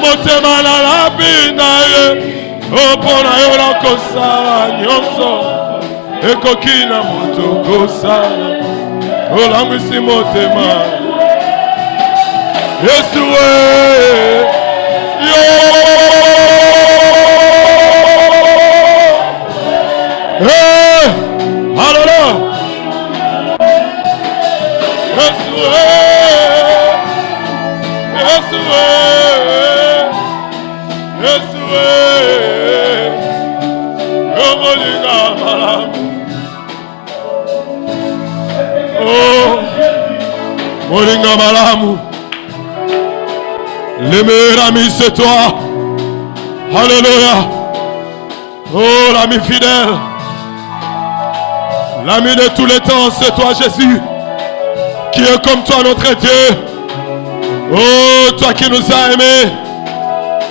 motema na labi na ye opona yo na kosala nyonso ekoki na moto kosala olangwisi motema Yesu yo hallelujah Moringa malamu. Le meilleur ami c'est toi. Alléluia. Oh l'ami fidèle. L'ami de tous les temps c'est toi Jésus. Qui est comme toi notre Dieu. Oh toi qui nous as aimés.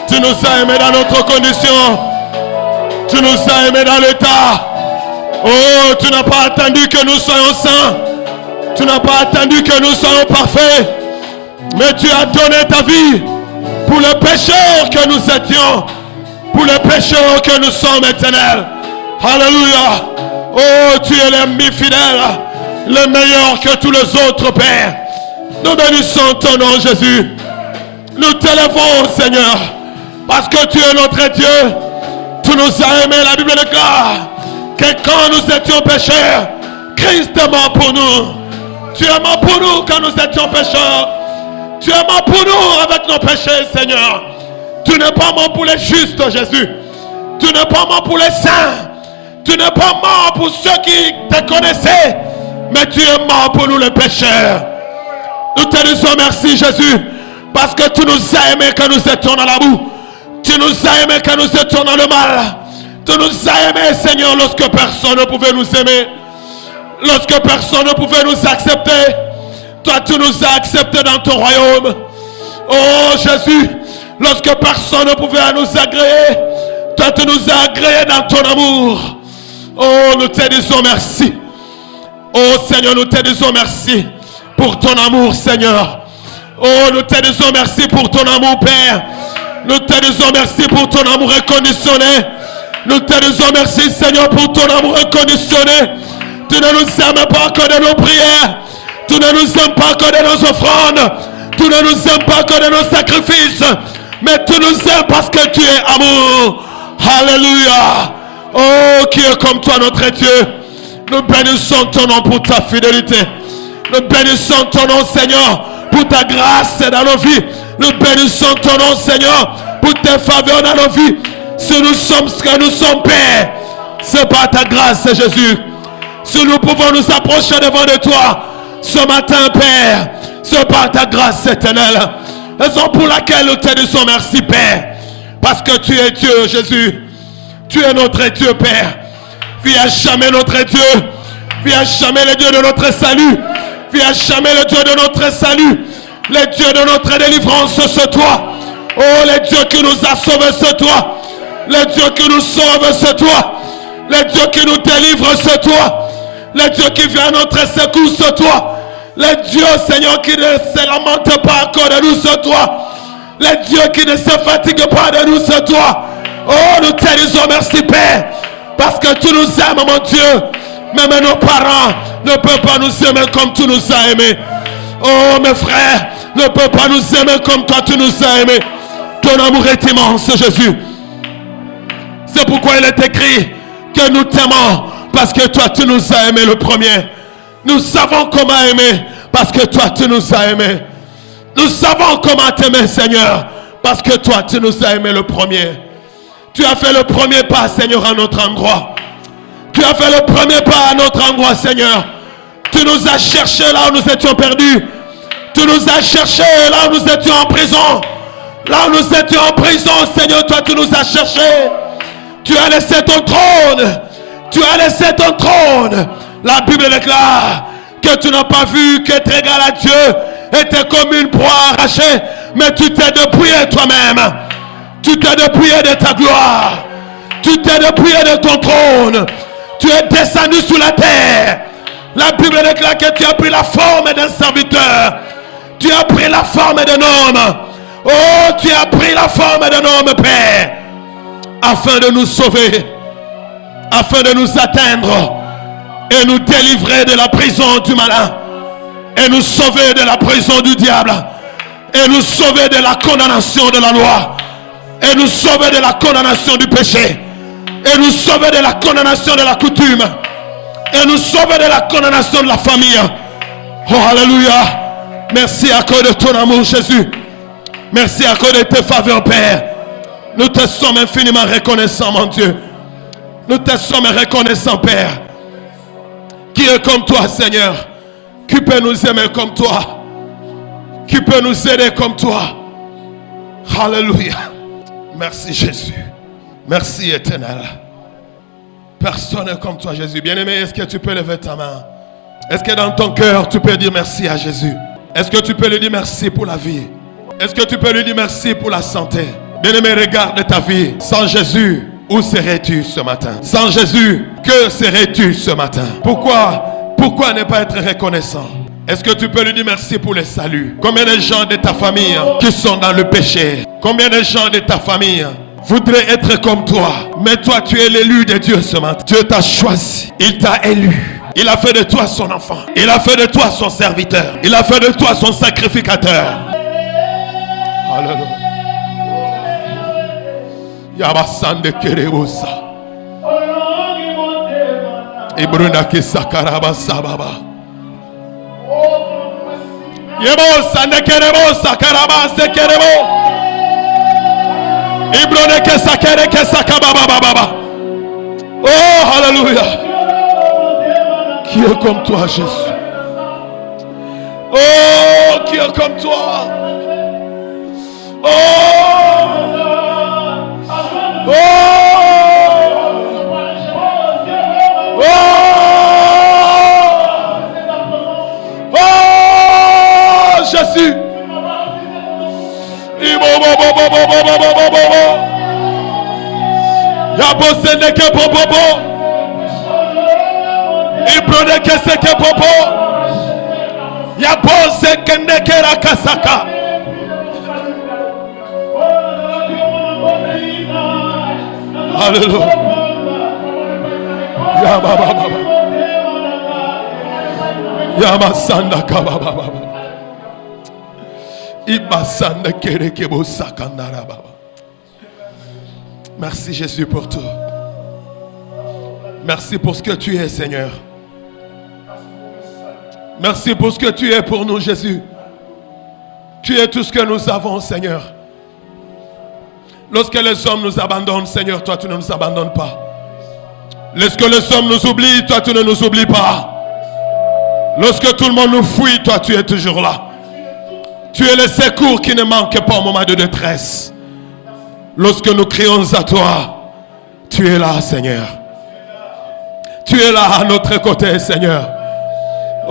Tu nous as aimés dans notre condition. Tu nous as aimés dans l'état. Oh tu n'as pas attendu que nous soyons saints. Tu n'as pas attendu que nous soyons parfaits, mais tu as donné ta vie pour les pécheurs que nous étions, pour les pécheurs que nous sommes éternels. Alléluia. Oh, tu es l'ami fidèle, le meilleur que tous les autres, Père. Nous bénissons ton nom, Jésus. Nous t'élèvons, Seigneur, parce que tu es notre Dieu. Tu nous as aimés, la Bible déclare que quand nous étions pécheurs, Christ est mort pour nous. Tu es mort pour nous quand nous étions pécheurs. Tu es mort pour nous avec nos péchés, Seigneur. Tu n'es pas mort pour les justes, Jésus. Tu n'es pas mort pour les saints. Tu n'es pas mort pour ceux qui te connaissaient. Mais tu es mort pour nous les pécheurs. Nous te disons merci, Jésus. Parce que tu nous as aimés quand nous étions dans la boue. Tu nous as aimés quand nous étions dans le mal. Tu nous as aimés, Seigneur, lorsque personne ne pouvait nous aimer. Lorsque personne ne pouvait nous accepter, toi tu nous as acceptés dans ton royaume. Oh Jésus, lorsque personne ne pouvait nous agréer, toi tu nous as agréés dans ton amour. Oh, nous te disons merci. Oh Seigneur, nous te disons merci pour ton amour, Seigneur. Oh, nous te disons merci pour ton amour, Père. Nous te disons merci pour ton amour reconditionné. Nous te disons merci, Seigneur, pour ton amour reconditionné. Tu ne nous aimes pas que de nos prières. Tu ne nous aimes pas que de nos offrandes. Tu ne nous aimes pas que de nos sacrifices. Mais tu nous aimes parce que tu es amour. Alléluia. Oh, qui est comme toi notre Dieu. Nous bénissons ton nom pour ta fidélité. Nous bénissons ton nom, Seigneur, pour ta grâce dans nos vies. Nous bénissons ton nom, Seigneur, pour tes faveurs dans nos vies. Si nous sommes ce que nous sommes, Père, c'est par ta grâce, Jésus. Si nous pouvons nous approcher devant de toi ce matin, Père, c'est par ta grâce éternelle. Raison pour laquelle nous te disons merci, Père. Parce que tu es Dieu, Jésus. Tu es notre Dieu, Père. Viens jamais notre Dieu. Viens jamais le Dieu de notre salut. Viens jamais le Dieu de notre salut. Le Dieu de notre délivrance, c'est toi. Oh, le Dieu qui nous a sauvés, c'est toi. Le Dieu qui nous sauve, c'est toi. Le Dieu qui nous délivre, c'est toi. Le Dieu qui vient à notre secours, c'est toi. Le Dieu, Seigneur, qui ne se lamente pas encore de nous, c'est toi. Le Dieu qui ne se fatigue pas de nous, c'est toi. Oh, nous te disons merci, Père. Parce que tu nous aimes, mon Dieu. Même nos parents ne peuvent pas nous aimer comme tu nous as aimés. Oh, mes frères ne peuvent pas nous aimer comme toi tu nous as aimés. Ton amour est immense, Jésus. C'est pourquoi il est écrit que nous t'aimons. Parce que toi, tu nous as aimés le premier. Nous savons comment aimer. Parce que toi, tu nous as aimés. Nous savons comment t'aimer, Seigneur. Parce que toi, tu nous as aimés le premier. Tu as fait le premier pas, Seigneur, à notre endroit. Tu as fait le premier pas à notre endroit, Seigneur. Tu nous as cherchés là où nous étions perdus. Tu nous as cherchés là où nous étions en prison. Là où nous étions en prison, Seigneur, toi, tu nous as cherchés. Tu as laissé ton trône. Tu as laissé ton trône. La Bible déclare que tu n'as pas vu qu'être égal à Dieu était comme une proie arrachée, mais tu t'es dépouillé toi-même. Tu t'es dépouillé de ta gloire. Tu t'es dépouillé de ton trône. Tu es descendu sur la terre. La Bible déclare que tu as pris la forme d'un serviteur. Tu as pris la forme d'un homme. Oh, tu as pris la forme d'un homme, Père, afin de nous sauver, afin de nous atteindre et nous délivrer de la prison du malin, et nous sauver de la prison du diable, et nous sauver de la condamnation de la loi, et nous sauver de la condamnation du péché, et nous sauver de la condamnation de la coutume, et nous sauver de la condamnation de la famille. Oh, alléluia. Merci à cause de ton amour, Jésus. Merci à cause de tes faveurs, Père. Nous te sommes infiniment reconnaissants, mon Dieu. Nous te sommes reconnaissants, Père. Qui est comme toi, Seigneur? Qui peut nous aimer comme toi? Qui peut nous aider comme toi? Alléluia. Merci, Jésus. Merci, Éternel. Personne n'est comme toi, Jésus. Bien-aimé, est-ce que tu peux lever ta main? Est-ce que dans ton cœur, tu peux dire merci à Jésus? Est-ce que tu peux lui dire merci pour la vie? Est-ce que tu peux lui dire merci pour la santé? Bien-aimé, regarde ta vie. Sans Jésus, où serais-tu ce matin? Sans Jésus, que serais-tu ce matin? Pourquoi ne pas être reconnaissant? Est-ce que tu peux lui dire merci pour le salut? Combien de gens de ta famille qui sont dans le péché? Combien de gens de ta famille voudraient être comme toi? Mais toi, tu es l'élu de Dieu ce matin. Dieu t'a choisi. Il t'a élu. Il a fait de toi son enfant. Il a fait de toi son serviteur. Il a fait de toi son sacrificateur. Alléluia. Yabasande kerebosa. Ibruna kisakaraba sababa. Yebosa ne kerebosa karabase kerebo. Ibruna kisakere kisakababa baba. Oh, alléluia. Qui est comme toi, Jésus? Oh, qui est comme toi? Oh, oh, oh, oh, Jésus. Yabosendeke bobobo. Ibrode keseke popo. Yabose kendeke rakasaka. Alléluia. Ya baba baba. Ya masanda kaba baba. Ibasanda kereke bo sakandara baba. Merci Jésus pour tout. Merci pour ce que tu es, Seigneur. Merci pour ce que tu es pour nous, Jésus. Tu es tout ce que nous avons, Seigneur. Lorsque les hommes nous abandonnent, Seigneur, toi tu ne nous abandonnes pas. Lorsque les hommes nous oublient, toi tu ne nous oublies pas. Lorsque tout le monde nous fuit, toi tu es toujours là. Tu es le secours qui ne manque pas au moment de détresse. Lorsque nous crions à toi, tu es là, Seigneur. Tu es là à notre côté, Seigneur.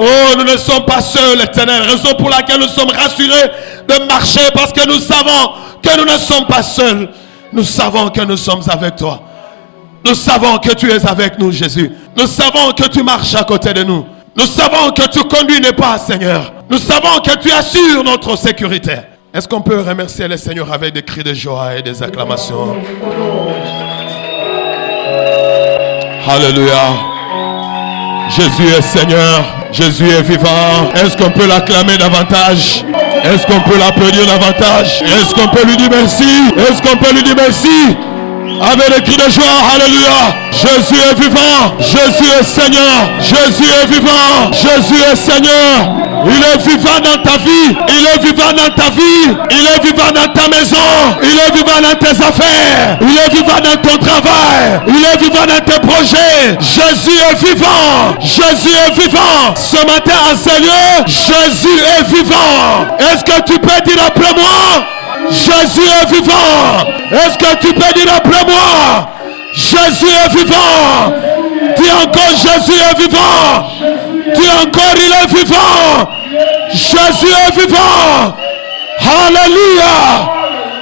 Oh, nous ne sommes pas seuls, Éternel. Raison pour laquelle nous sommes rassurés de marcher, parce que nous savons que nous ne sommes pas seuls. Nous savons que nous sommes avec toi. Nous savons que tu es avec nous, Jésus. Nous savons que tu marches à côté de nous. Nous savons que tu conduis nos pas, Seigneur. Nous savons que tu assures notre sécurité. Est-ce qu'on peut remercier le Seigneur avec des cris de joie et des acclamations? Alléluia. Jésus est Seigneur. Jésus est vivant. Est-ce qu'on peut l'acclamer davantage? Est-ce qu'on peut l'applaudir davantage? Est-ce qu'on peut lui dire merci? Est-ce qu'on peut lui dire merci? Avec des cris de joie, alléluia. Jésus est vivant. Jésus est Seigneur. Jésus est vivant. Jésus est Seigneur. Il est vivant dans ta vie. Il est vivant dans ta vie. Il est vivant dans ta maison. Il est vivant dans tes affaires. Il est vivant dans ton travail. Il est vivant dans tes projets. Jésus est vivant. Jésus est vivant. Ce matin à ce lieu, Jésus est vivant. Est-ce que tu peux dire après moi? Jésus est vivant. Est-ce que tu peux dire après moi? Jésus est vivant. Dis encore, Jésus est vivant. Dis encore, il est vivant. Jésus est vivant. Alléluia.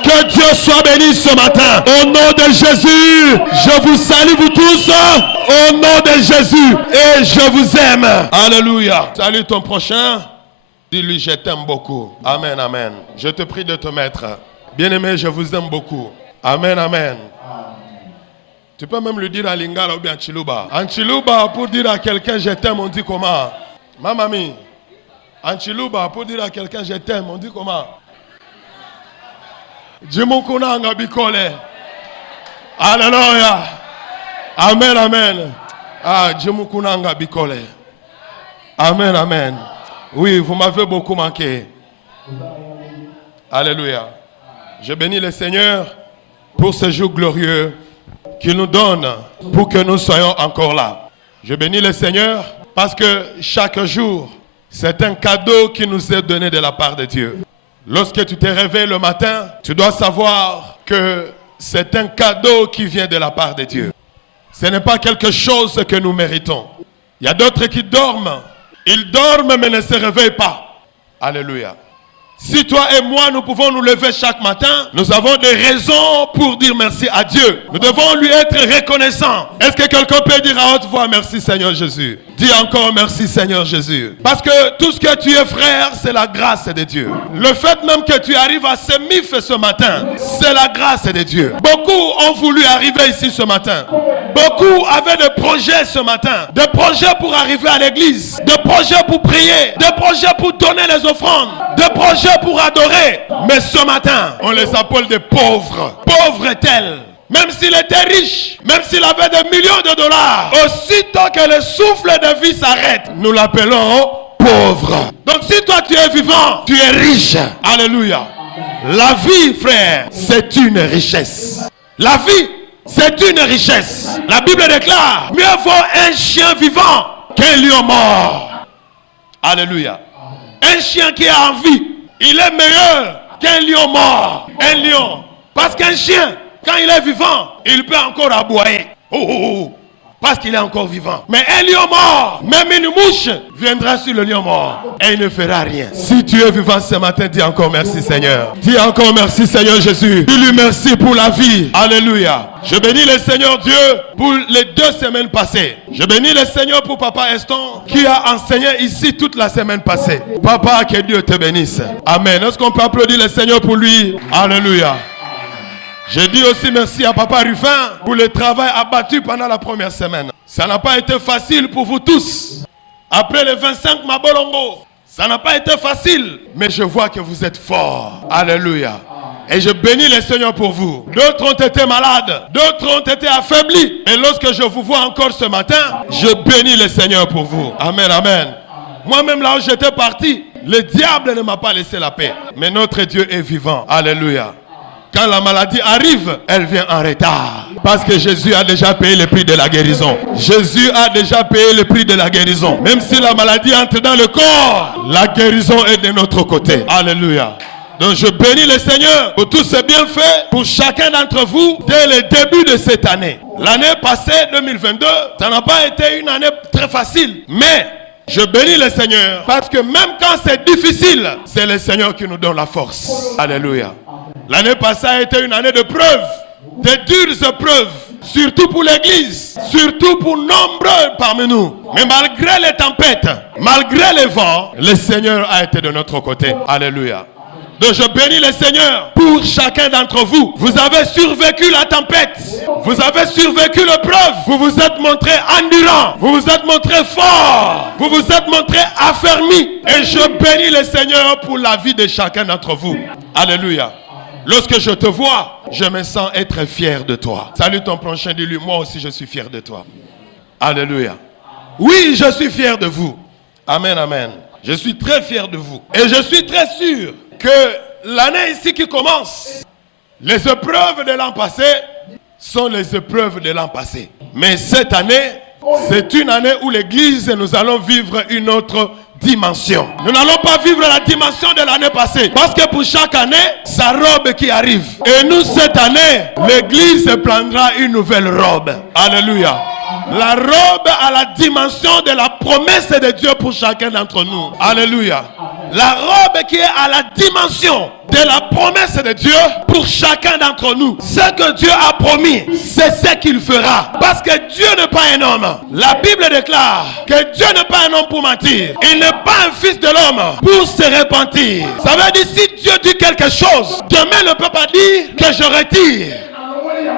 Que Dieu soit béni ce matin. Au nom de Jésus, je vous salue vous tous. Au nom de Jésus. Et je vous aime. Alléluia. Salut ton prochain. Dis-lui, je t'aime beaucoup. Amen, amen. Je te prie de te mettre. Bien-aimé, je vous aime beaucoup. Amen, amen. Tu peux même lui dire à Lingala ou bien en Chiluba. En Chiluba, pour dire à quelqu'un je t'aime, on dit comment? Ma mamie. En Chiluba, pour dire à quelqu'un je t'aime, on dit comment? Jimukunanga bikole. Alléluia. Amen, amen. Ah, Jimukunanga bikole. Amen, amen. Oui, vous m'avez beaucoup manqué. Alléluia. Je bénis le Seigneur pour ce jour glorieux qu'il nous donne pour que nous soyons encore là. Je bénis le Seigneur parce que chaque jour, c'est un cadeau qui nous est donné de la part de Dieu. Lorsque tu te réveilles le matin, tu dois savoir que c'est un cadeau qui vient de la part de Dieu. Ce n'est pas quelque chose que nous méritons. Il y a d'autres qui dorment. Ils dorment mais ne se réveillent pas. Alléluia. Si toi et moi, nous pouvons nous lever chaque matin, nous avons des raisons pour dire merci à Dieu. Nous devons lui être reconnaissants. Est-ce que quelqu'un peut dire à haute voix, merci Seigneur Jésus? Dis encore merci Seigneur Jésus. Parce que tout ce que tu es frère, c'est la grâce de Dieu. Le fait même que tu arrives à ce MIF ce matin, c'est la grâce de Dieu. Beaucoup ont voulu arriver ici ce matin. Beaucoup avaient des projets ce matin. Des projets pour arriver à l'église. Des projets pour prier. Des projets pour donner les offrandes. Des projets pour adorer. Mais ce matin, on les appelle des pauvres. Pauvres tels. Même s'il était riche, même s'il avait des millions de dollars, aussitôt que le souffle de vie s'arrête, nous l'appelons pauvre. Donc si toi tu es vivant, tu es riche. Alléluia. La vie, frère, c'est une richesse. La vie, c'est une richesse. La Bible déclare, mieux vaut un chien vivant qu'un lion mort. Alléluia. Un chien qui a envie, il est meilleur qu'un lion mort. Un lion. Parce qu'un chien, quand il est vivant, il peut encore aboyer. Parce qu'il est encore vivant. Mais un lion mort, même une mouche, viendra sur le lion mort et il ne fera rien. Si tu es vivant ce matin, dis encore merci Seigneur. Dis encore merci Seigneur Jésus. Dis-lui merci pour la vie. Alléluia. Je bénis le Seigneur Dieu pour les 2 semaines passées. Je bénis le Seigneur pour Papa Eston qui a enseigné ici toute la semaine passée. Papa, que Dieu te bénisse. Amen. Est-ce qu'on peut applaudir le Seigneur pour lui? Alléluia. Je dis aussi merci à Papa Ruffin pour le travail abattu pendant la première semaine. Ça n'a pas été facile pour vous tous. Après les 25 Mabolongo, ça n'a pas été facile. Mais je vois que vous êtes forts. Alléluia. Et je bénis le Seigneur pour vous. D'autres ont été malades. D'autres ont été affaiblis. Et lorsque je vous vois encore ce matin, je bénis le Seigneur pour vous. Amen, amen. Moi-même là où j'étais parti, le diable ne m'a pas laissé la paix. Mais notre Dieu est vivant. Alléluia. Quand la maladie arrive, elle vient en retard. Parce que Jésus a déjà payé le prix de la guérison. Jésus a déjà payé le prix de la guérison. Même si la maladie entre dans le corps, la guérison est de notre côté. Alléluia. Donc je bénis le Seigneur pour tous ces bienfaits pour chacun d'entre vous dès le début de cette année. L'année passée, 2022, ça n'a pas été une année très facile. Mais je bénis le Seigneur parce que même quand c'est difficile, c'est le Seigneur qui nous donne la force. Alléluia. L'année passée a été une année de preuves, de dures épreuves, surtout pour l'église, surtout pour nombreux parmi nous. Mais malgré les tempêtes, malgré les vents, le Seigneur a été de notre côté. Alléluia. Donc je bénis le Seigneur pour chacun d'entre vous. Vous avez survécu la tempête. Vous avez survécu l'épreuve. Vous vous êtes montré endurant. Vous vous êtes montré fort. Vous vous êtes montré affermi. Et je bénis le Seigneur pour la vie de chacun d'entre vous. Alléluia. Lorsque je te vois, je me sens être fier de toi. Salut ton prochain, dis-lui, moi aussi je suis fier de toi. Alléluia. Oui, je suis fier de vous. Amen, amen. Je suis très fier de vous. Et je suis très sûr que l'année ici qui commence, les épreuves de l'an passé sont les épreuves de l'an passé. Mais cette année, c'est une année où l'église, nous allons vivre une autre dimension. Nous n'allons pas vivre la dimension de l'année passée. Parce que pour chaque année, sa robe qui arrive. Et nous, cette année, l'église prendra une nouvelle robe. Alléluia. La robe à la dimension de la promesse de Dieu pour chacun d'entre nous. Alléluia. La robe qui est à la dimension de la promesse de Dieu pour chacun d'entre nous. Ce que Dieu a promis, c'est ce qu'il fera. Parce que Dieu n'est pas un homme. La Bible déclare que Dieu n'est pas un homme pour mentir. Il n'est pas un fils de l'homme pour se repentir. Ça veut dire si Dieu dit quelque chose, demain ne peut pas dire que je retire.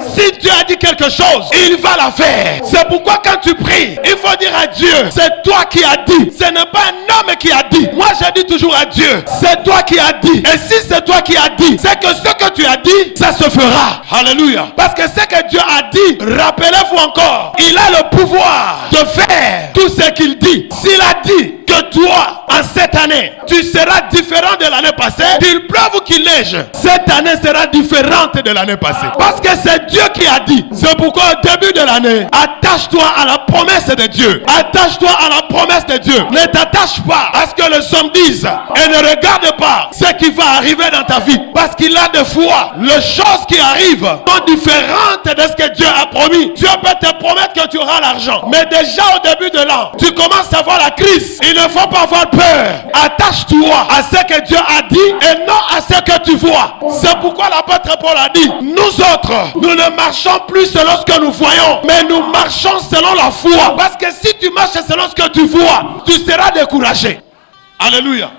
Si Dieu a dit quelque chose, il va la faire. C'est pourquoi quand tu pries, il faut dire à Dieu, c'est toi qui as dit. Ce n'est pas un homme qui a dit. Moi je dis toujours à Dieu, c'est toi qui as dit. Et si c'est toi qui as dit, c'est que ce que tu as dit, ça se fera. Alléluia. Parce que ce que Dieu a dit, rappelez-vous encore, il a le pouvoir de faire tout ce qu'il dit. S'il a dit que toi, en cette année, tu seras différent de l'année passée, qu'il pleuve ou qu'il neige, cette année sera différente de l'année passée. Parce que c'est Dieu qui a dit. C'est pourquoi au début de l'année, attache-toi à la promesse de Dieu. Attache-toi à la promesse de Dieu. Ne t'attache pas à ce que les hommes disent. Et ne regarde pas ce qui va arriver dans ta vie. Parce qu'il a des fois, les choses qui arrivent sont différentes de ce que Dieu a promis. Dieu peut te promettre que tu auras l'argent. Mais déjà au début de l'an, tu commences à voir la crise. Il ne faut pas avoir peur. Attache-toi à ce que Dieu a dit et non à ce que tu vois. C'est pourquoi l'apôtre Paul a dit, nous autres, nous ne marchons plus selon ce que nous voyons, mais nous marchons selon la foi. Parce que si tu marches selon ce que tu vois, tu seras découragé. Alléluia.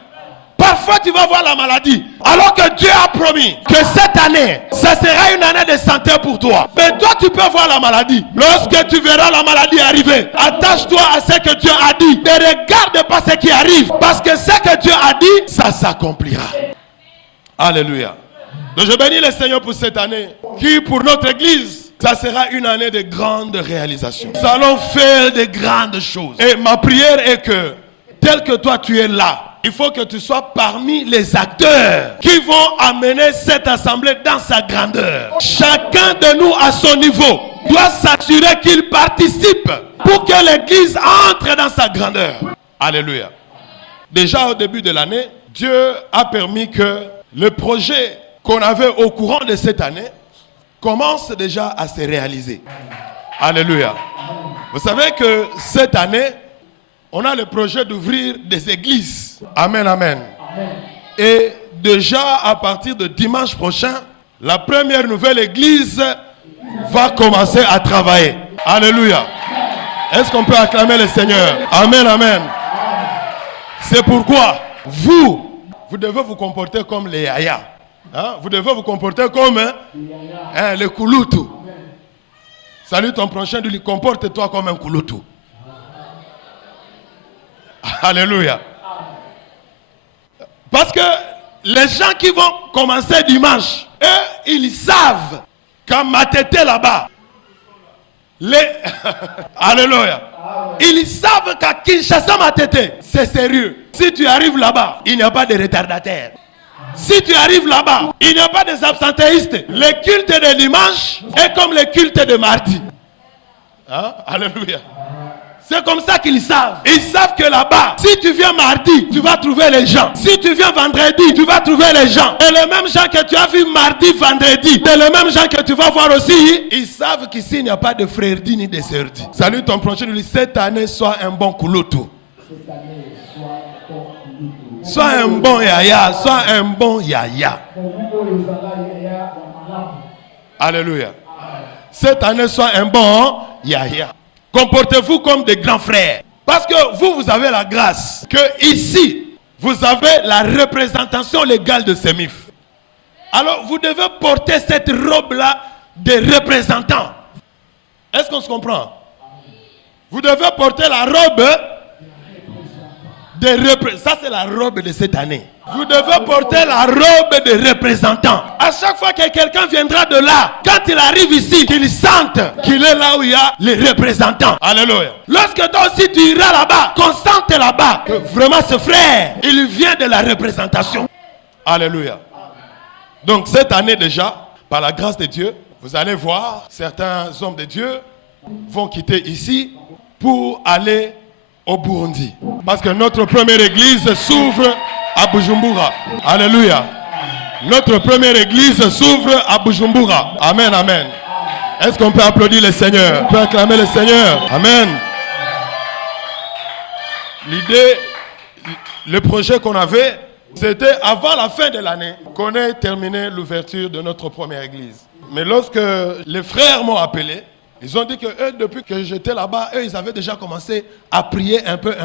Parfois tu vas voir la maladie, alors que Dieu a promis que cette année, ça sera une année de santé pour toi. Mais toi tu peux voir la maladie. Lorsque tu verras la maladie arriver, attache-toi à ce que Dieu a dit. Ne regarde pas ce qui arrive, parce que ce que Dieu a dit, ça s'accomplira. Alléluia. Donc je bénis le Seigneur pour cette année, qui pour notre église, ça sera une année de grandes réalisations. Nous allons faire de grandes choses. Et ma prière est que, tel que toi tu es là, il faut que tu sois parmi les acteurs qui vont amener cette assemblée dans sa grandeur. Chacun de nous à son niveau doit s'assurer qu'il participe pour que l'église entre dans sa grandeur. Alléluia. Déjà au début de l'année, Dieu a permis que le projet qu'on avait au courant de cette année commence déjà à se réaliser. Alléluia. Vous savez que cette année, on a le projet d'ouvrir des églises. Amen, amen. Et déjà à partir de dimanche prochain, la première nouvelle église va commencer à travailler. Alléluia. Est-ce qu'on peut acclamer le Seigneur? Amen, amen. C'est pourquoi vous devez vous comporter comme les yaya. Hein? Vous devez vous comporter comme les kouloutou. Salut ton prochain, lui comporte-toi comme un kouloutou. Alléluia. Parce que les gens qui vont commencer dimanche, eux, ils savent qu'à Matete là-bas, Alléluia. Ils savent qu'à Kinshasa Matete, c'est sérieux. Si tu arrives là-bas, il n'y a pas de retardataires. Si tu arrives là-bas, il n'y a pas des absentéistes. Le culte de dimanche est comme le culte de mardi. Hein? Alléluia. C'est comme ça qu'ils savent. Ils savent que là-bas, si tu viens mardi, tu vas trouver les gens. Si tu viens vendredi, tu vas trouver les gens. Et les mêmes gens que tu as vus mardi, vendredi, c'est les mêmes gens que tu vas voir aussi. Ils savent qu'ici, il n'y a pas de frère-dit ni de sœur-dit. Salut ton prochain, lui, cette année, sois un bon kouloutou. Sois un bon yaya, sois un bon yaya. Alléluia. Cette année, sois un bon yaya. Comportez-vous comme des grands frères. Parce que vous avez la grâce. Que ici, vous avez la représentation légale de Semif. Alors, vous devez porter cette robe-là de représentant. Est-ce qu'on se comprend? Vous devez porter la robe de représentant. Ça, c'est la robe de cette année. Vous devez porter la robe de représentant. À chaque fois que quelqu'un viendra de là, quand il arrive ici, qu'il sente qu'il est là où il y a les représentants. Alléluia. Lorsque toi aussi tu iras là-bas, qu'on sente là-bas que vraiment ce frère, il vient de la représentation. Alléluia. Donc cette année déjà, par la grâce de Dieu, vous allez voir, certains hommes de Dieu vont quitter ici pour aller au Burundi. Parce que notre première église s'ouvre à Bujumbura. Alléluia. Notre première église s'ouvre à Bujumbura. Amen, amen. Est-ce qu'on peut applaudir le Seigneur? On peut acclamer le le projet qu'on avait, c'était avant la fin de l'année qu'on ait terminé l'ouverture de notre première église. Mais lorsque les frères m'ont appelé, ils ont dit que eux, depuis que j'étais là-bas, eux, ils avaient déjà commencé à prier un peu.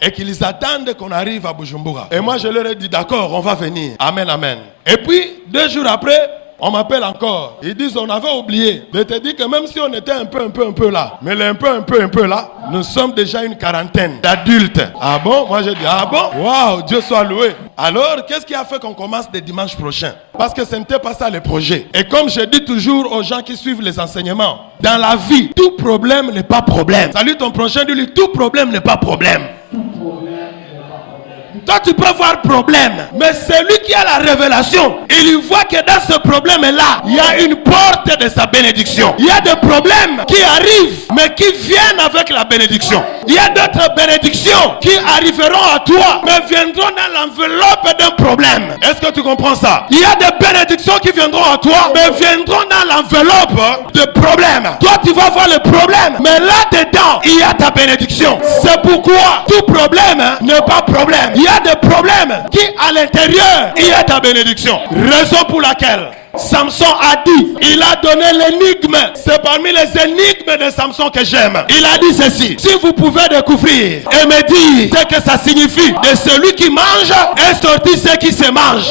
Et qu'ils attendent qu'on arrive à Bujumbura. Et moi, je leur ai dit, d'accord, on va venir. Amen, amen. Et puis, 2 jours après, on m'appelle encore. Ils disent, on avait oublié de te dire que même si on était un peu là, mais un peu là, nous sommes déjà une quarantaine d'adultes. Ah bon? Moi, j'ai dit, ah bon? Waouh, Dieu soit loué. Alors, qu'est-ce qui a fait qu'on commence dès dimanche prochain? Parce que ce n'était pas ça le projet. Et comme je dis toujours aux gens qui suivent les enseignements, dans la vie, tout problème n'est pas problème. Salut ton prochain, dis-lui, tout problème n'est pas problème. Toi, tu peux voir problème, mais celui qui a la révélation, il voit que dans ce problème-là, il y a une porte de sa bénédiction. Il y a des problèmes qui arrivent, mais qui viennent avec la bénédiction. Il y a d'autres bénédictions qui arriveront à toi, mais viendront dans l'enveloppe d'un problème. Est-ce que tu comprends ça? Il y a des bénédictions qui viendront à toi, mais viendront dans l'enveloppe de problèmes. Toi, tu vas voir le problème, mais là-dedans, il y a ta bénédiction. C'est pourquoi tout problème n'est pas problème. Il y a des problèmes qui, à l'intérieur, il y a ta bénédiction. Raison pour laquelle Samson a dit, il a donné l'énigme. C'est parmi les énigmes de Samson que j'aime. Il a dit ceci: si vous pouvez découvrir et me dire ce que ça signifie, de celui qui mange est sorti ce qui se mange.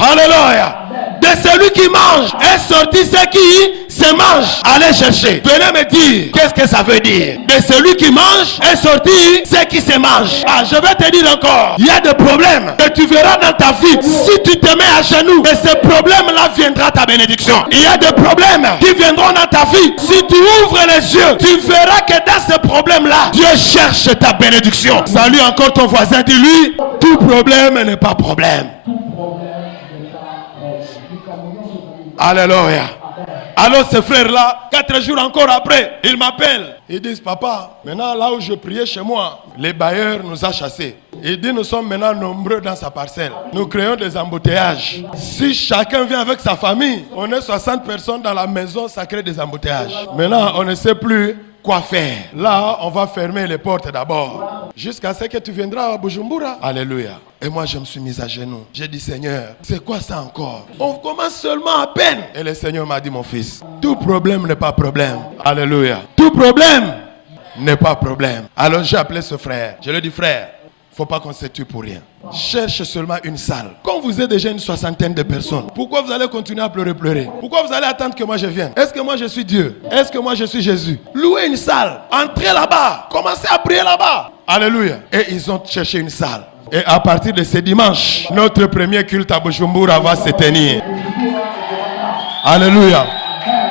Alléluia. De celui qui mange est sorti ce qui se mange. Allez chercher. Venez me dire qu'est-ce que ça veut dire. De celui qui mange est sorti ce qui se mange. Ah, je vais te dire encore. Il y a des problèmes que tu verras dans ta vie. Si tu te mets à genoux, de ces problèmes-là viendra ta bénédiction. Il y a des problèmes qui viendront dans ta vie. Si tu ouvres les yeux, tu verras que dans ces problèmes-là, Dieu cherche ta bénédiction. Salut encore ton voisin. Dis-lui, tout problème n'est pas problème. Alléluia. Alors ces frères-là, 4 jours encore après, ils m'appellent. Ils disent, papa, maintenant là où je priais chez moi, les bailleurs nous ont chassés. Ils disent, nous sommes maintenant nombreux dans sa parcelle. Nous créons des embouteillages. Si chacun vient avec sa famille, on est 60 personnes dans la maison, ça crée des embouteillages. Maintenant, on ne sait plus quoi faire. Là, on va fermer les portes d'abord. Jusqu'à ce que tu viendras à Bujumbura. Alléluia. Et moi, je me suis mis à genoux. J'ai dit, Seigneur, c'est quoi ça encore? On commence seulement à peine. Et le Seigneur m'a dit, mon fils, tout problème n'est pas problème. Alléluia. Tout problème n'est pas problème. Alors j'ai appelé ce frère. Je lui ai dit, frère, faut pas qu'on se tue pour rien. Cherche seulement une salle. Quand vous êtes déjà une 60aine de personnes, pourquoi vous allez continuer à pleurer? Pourquoi vous allez attendre que moi je vienne? Est-ce que moi je suis Dieu? Est-ce que moi je suis Jésus? Louez une salle. Entrez là-bas. Commencez à prier là-bas. Alléluia. Et ils ont cherché une salle. Et à partir de ce dimanche, notre premier culte à Bujumbura va se tenir. Alléluia.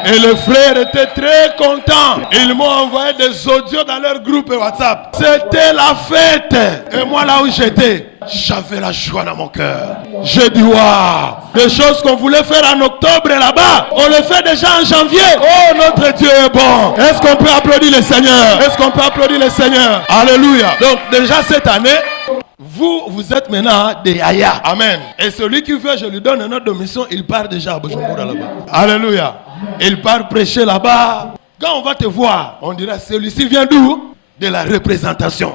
Et le frère était très content. Ils m'ont envoyé des audios dans leur groupe WhatsApp. C'était la fête. Et moi là où j'étais, j'avais la joie dans mon cœur. J'ai dit waouh. Des choses qu'on voulait faire en octobre là-bas, on le fait déjà en janvier. Oh, notre Dieu est bon. Est-ce qu'on peut applaudir le Seigneur? Est-ce qu'on peut applaudir le Seigneur? Alléluia. Donc déjà cette année, vous êtes maintenant des Yaya. Amen. Et celui qui veut, je lui donne un ordre de mission, il part déjà à Bujumbura là-bas. Alléluia. Il part prêcher là-bas. Quand on va te voir, on dira, celui-ci vient d'où? De la représentation.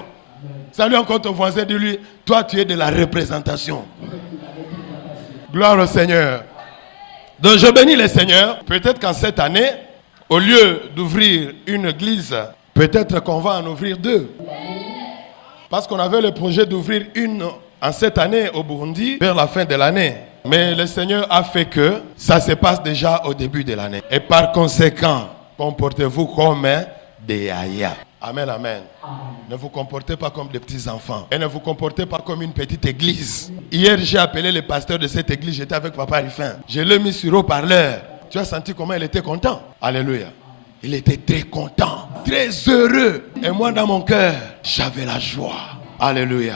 Salut encore ton voisin, dis-lui, toi tu es de la représentation. Gloire au Seigneur. Donc je bénis le Seigneur. Peut-être qu'en cette année, au lieu d'ouvrir une église, peut-être qu'on va en ouvrir 2. Parce qu'on avait le projet d'ouvrir une en cette année au Burundi vers la fin de l'année. Mais le Seigneur a fait que ça se passe déjà au début de l'année. Et par conséquent, comportez-vous comme des Yaya. Amen, amen. Ne vous comportez pas comme des petits enfants. Et ne vous comportez pas comme une petite église. Hier, j'ai appelé le pasteur de cette église. J'étais avec Papa Rifin. Je l'ai mis sur haut-parleur. Tu as senti comment il était content? Alléluia. Il était très content, très heureux. Et moi, dans mon cœur, j'avais la joie. Alléluia.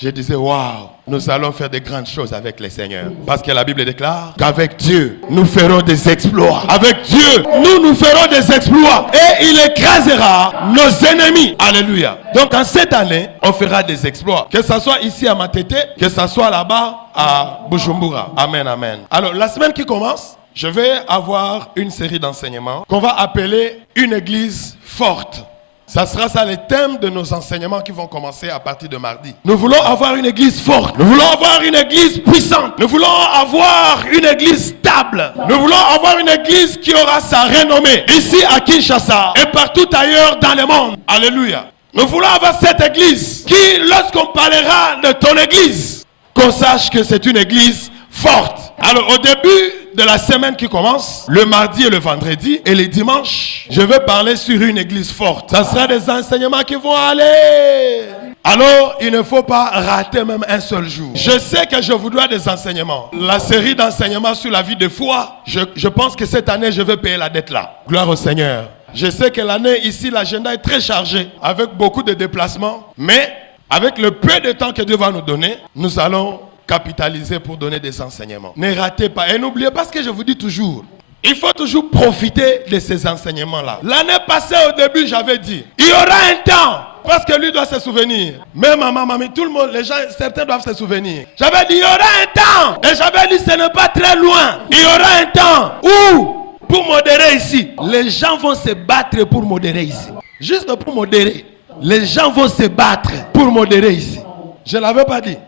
Je disais, waouh, nous allons faire de grandes choses avec le Seigneur. Parce que la Bible déclare qu'avec Dieu, nous ferons des exploits. Avec Dieu, nous ferons des exploits. Et il écrasera nos ennemis. Alléluia. Donc en cette année, on fera des exploits. Que ce soit ici à Matete, que ce soit là-bas à Bujumbura. Amen, amen. Alors la semaine qui commence, je vais avoir une série d'enseignements qu'on va appeler une église forte. Ça sera ça les thèmes de nos enseignements qui vont commencer à partir de mardi. Nous voulons avoir une église forte. Nous voulons avoir une église puissante. Nous voulons avoir une église stable. Nous voulons avoir une église qui aura sa renommée ici à Kinshasa et partout ailleurs dans le monde. Alléluia. Nous voulons avoir cette église qui, lorsqu'on parlera de ton église, qu'on sache que c'est une église forte. Alors, au début de la semaine qui commence, le mardi et le vendredi et les dimanches, je vais parler sur une église forte. Ça sera des enseignements qui vont aller. Alors, il ne faut pas rater même un seul jour. Je sais que je vous dois des enseignements. La série d'enseignements sur la vie de foi, je pense que cette année, je vais payer la dette là. Gloire au Seigneur. Je sais que l'année ici, l'agenda est très chargé, avec beaucoup de déplacements. Mais, avec le peu de temps que Dieu va nous donner, nous allons capitaliser pour donner des enseignements. Ne ratez pas. Et n'oubliez pas ce que je vous dis toujours. Il faut toujours profiter de ces enseignements-là. L'année passée, au début, j'avais dit, il y aura un temps, parce que lui doit se souvenir. Même maman, mamie, tout le monde, les gens, certains doivent se souvenir. J'avais dit, il y aura un temps. Et j'avais dit, ce n'est pas très loin. Il y aura un temps où, pour modérer ici, les gens vont se battre pour modérer ici. Juste pour modérer. Les gens vont se battre pour modérer ici. Je ne l'avais pas dit.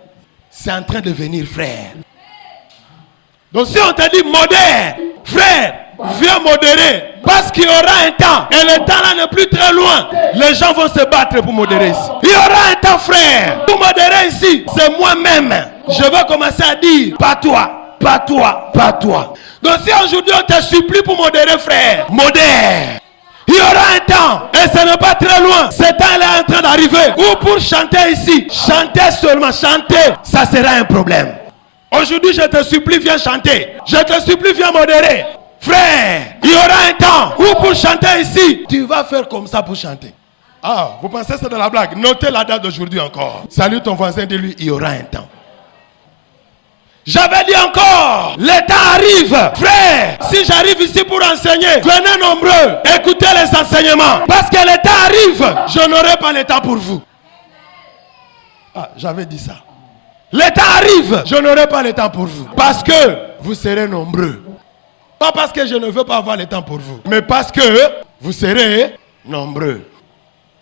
C'est en train de venir, frère. Donc si on te dit modère, frère, viens modérer. Parce qu'il y aura un temps. Et le temps là n'est plus très loin. Les gens vont se battre pour modérer ici. Il y aura un temps, frère. Pour modérer ici, c'est moi-même. Je vais commencer à dire, pas toi, pas toi, pas toi. Donc si aujourd'hui on te supplie pour modérer, frère, modère. Il y aura un temps, et ce n'est pas très loin. Ce temps est en train d'arriver. Ou pour chanter ici, chanter seulement, chanter, ça sera un problème. Aujourd'hui, je te supplie, viens chanter. Je te supplie, viens modérer. Frère, il y aura un temps où pour chanter ici, tu vas faire comme ça pour chanter. Ah, vous pensez que c'est de la blague? Notez la date d'aujourd'hui encore. Salut ton voisin, dis-lui, il y aura un temps. J'avais dit encore, le temps arrive. Frère, si j'arrive ici pour enseigner, venez nombreux, écoutez les enseignements. Parce que le temps arrive, je n'aurai pas le temps pour vous. Ah, j'avais dit ça. Le temps arrive, je n'aurai pas le temps pour vous. Parce que vous serez nombreux. Pas parce que je ne veux pas avoir le temps pour vous, mais parce que vous serez nombreux.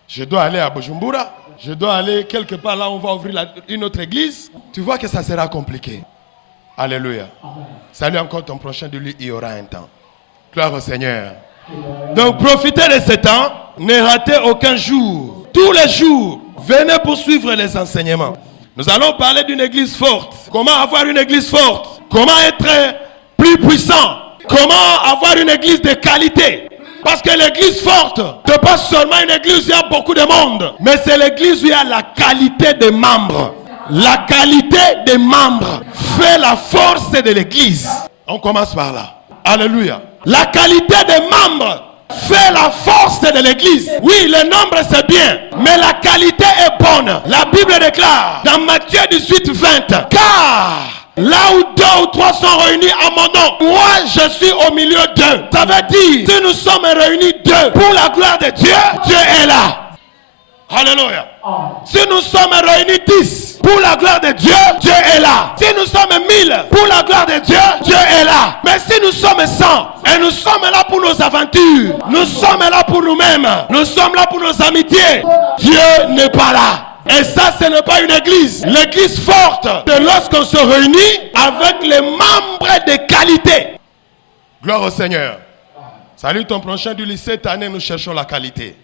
Je dois aller à Bujumbura. Je dois aller quelque part là où on va ouvrir une autre église. Tu vois que ça sera compliqué. Alléluia. Salut encore ton prochain de lui, il y aura un temps. Gloire au Seigneur. Donc profitez de ce temps. Ne ratez aucun jour. Tous les jours, venez poursuivre les enseignements. Nous allons parler d'une église forte. Comment avoir une église forte? Comment être plus puissant? Comment avoir une église de qualité? Parce que l'église forte, ce n'est pas seulement une église où il y a beaucoup de monde, mais c'est l'église où il y a la qualité des membres. La qualité des membres fait la force de l'église. On commence par là. Alléluia. La qualité des membres fait la force de l'église. Oui, le nombre c'est bien, mais la qualité est bonne. La Bible déclare dans Matthieu 18, 20, car là où 2 ou 3 sont réunis à mon nom, moi je suis au milieu d'eux. Ça veut dire, si nous sommes réunis 2 pour la gloire de Dieu, Dieu est là. Alléluia. Si nous sommes réunis 10 pour la gloire de Dieu, Dieu est là. Si nous sommes 1000 pour la gloire de Dieu, Dieu est là. Mais si nous sommes 100 et nous sommes là pour nos aventures, nous sommes là pour nous-mêmes, nous sommes là pour nos amitiés, Dieu n'est pas là. Et ça, ce n'est pas une église. L'église forte, c'est lorsqu'on se réunit avec les membres de qualité. Gloire au Seigneur. Salut ton prochain du lycée. Cette année, nous cherchons la qualité.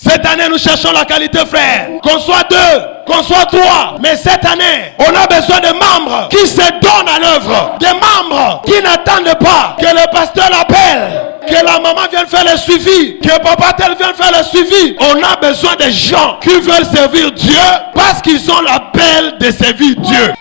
Cette année, nous cherchons la qualité, frère. Qu'on soit 2, qu'on soit 3. Mais cette année, on a besoin de membres qui se donnent à l'œuvre. Des membres qui n'attendent pas que le pasteur l'appelle, que la maman vienne faire le suivi, que papa tel vienne faire le suivi. On a besoin de gens qui veulent servir Dieu parce qu'ils ont l'appel de servir Dieu.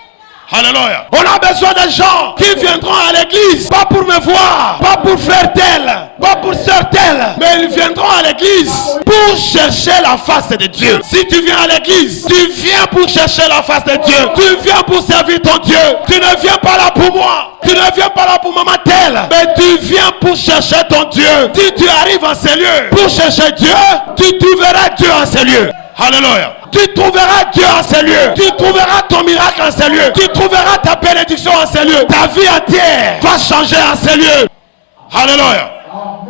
Alléluia. On a besoin de gens qui viendront à l'église, pas pour me voir, pas pour frère tel, pas pour sœur tel, mais ils viendront à l'église pour chercher la face de Dieu. Si tu viens à l'église, tu viens pour chercher la face de Dieu. Tu viens pour servir ton Dieu. Tu ne viens pas là pour moi. Tu ne viens pas là pour maman tel, mais tu viens pour chercher ton Dieu. Si tu arrives en ces lieux pour chercher Dieu, tu trouveras Dieu en ces lieux. Alléluia. Tu trouveras Dieu en ces lieux. Tu trouveras ton miracle en ces lieux. Tu trouveras ta bénédiction en ces lieux. Ta vie entière va changer en ces lieux. Alléluia.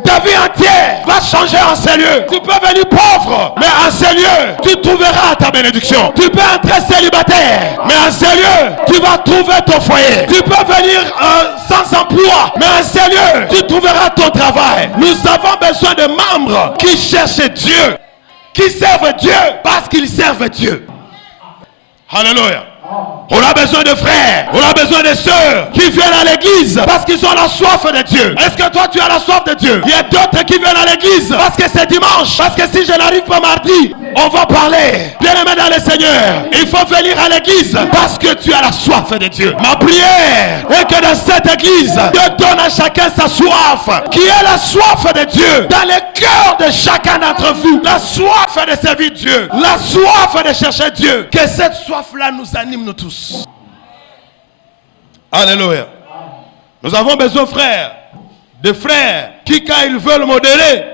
Ta vie entière va changer en ces lieux. Tu peux venir pauvre, mais en ces lieux, tu trouveras ta bénédiction. Tu peux entrer célibataire, mais en ces lieux, tu vas trouver ton foyer. Tu peux venir sans emploi, mais en ces lieux, tu trouveras ton travail. Nous avons besoin de membres qui cherchent Dieu, qui servent Dieu parce qu'ils servent Dieu. Alléluia. On a besoin de frères, on a besoin de sœurs qui viennent à l'église parce qu'ils ont la soif de Dieu. Est-ce que toi tu as la soif de Dieu? Il y a d'autres qui viennent à l'église parce que c'est dimanche, parce que si je n'arrive pas mardi, on va parler. Bien-aimé dans le Seigneur, il faut venir à l'église parce que tu as la soif de Dieu. Ma prière est que dans cette église, Dieu donne à chacun sa soif, qui est la soif de Dieu dans le cœur de chacun d'entre vous. La soif de servir Dieu, la soif de chercher Dieu. Que cette soif-là nous anime nous tous. Alléluia. Nous avons besoin, frères, de frères qui, quand ils veulent modérer,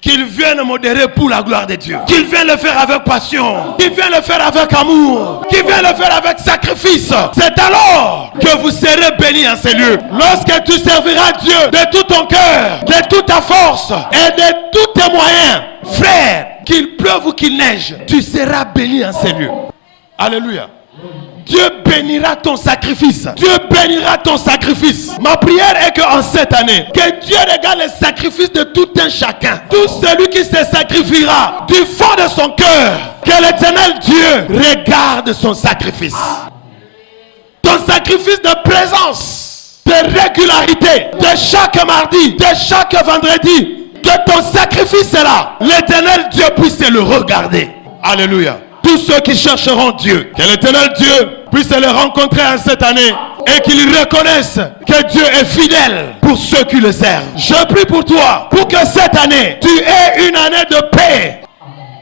qu'ils viennent modérer pour la gloire de Dieu. Qu'ils viennent le faire avec passion. Qu'ils viennent le faire avec amour. Qu'ils viennent le faire avec sacrifice. C'est alors que vous serez bénis en ces lieux. Lorsque tu serviras Dieu de tout ton cœur, de toute ta force et de tous tes moyens, frère, qu'il pleuve ou qu'il neige, tu seras béni en ces lieux. Alléluia. Dieu bénira ton sacrifice. Dieu bénira ton sacrifice. Ma prière est qu'en cette année, que Dieu regarde les sacrifices de tout un chacun. Tout celui qui se sacrifiera du fond de son cœur, que l'Éternel Dieu regarde son sacrifice. Ton sacrifice de présence, de régularité, de chaque mardi, de chaque vendredi, que ton sacrifice est là. L'Éternel Dieu puisse le regarder. Alléluia. Tous ceux qui chercheront Dieu, que l'Éternel Dieu puisse le rencontrer en cette année et qu'ils reconnaissent que Dieu est fidèle pour ceux qui le servent. Je prie pour toi, pour que cette année, tu aies une année de paix.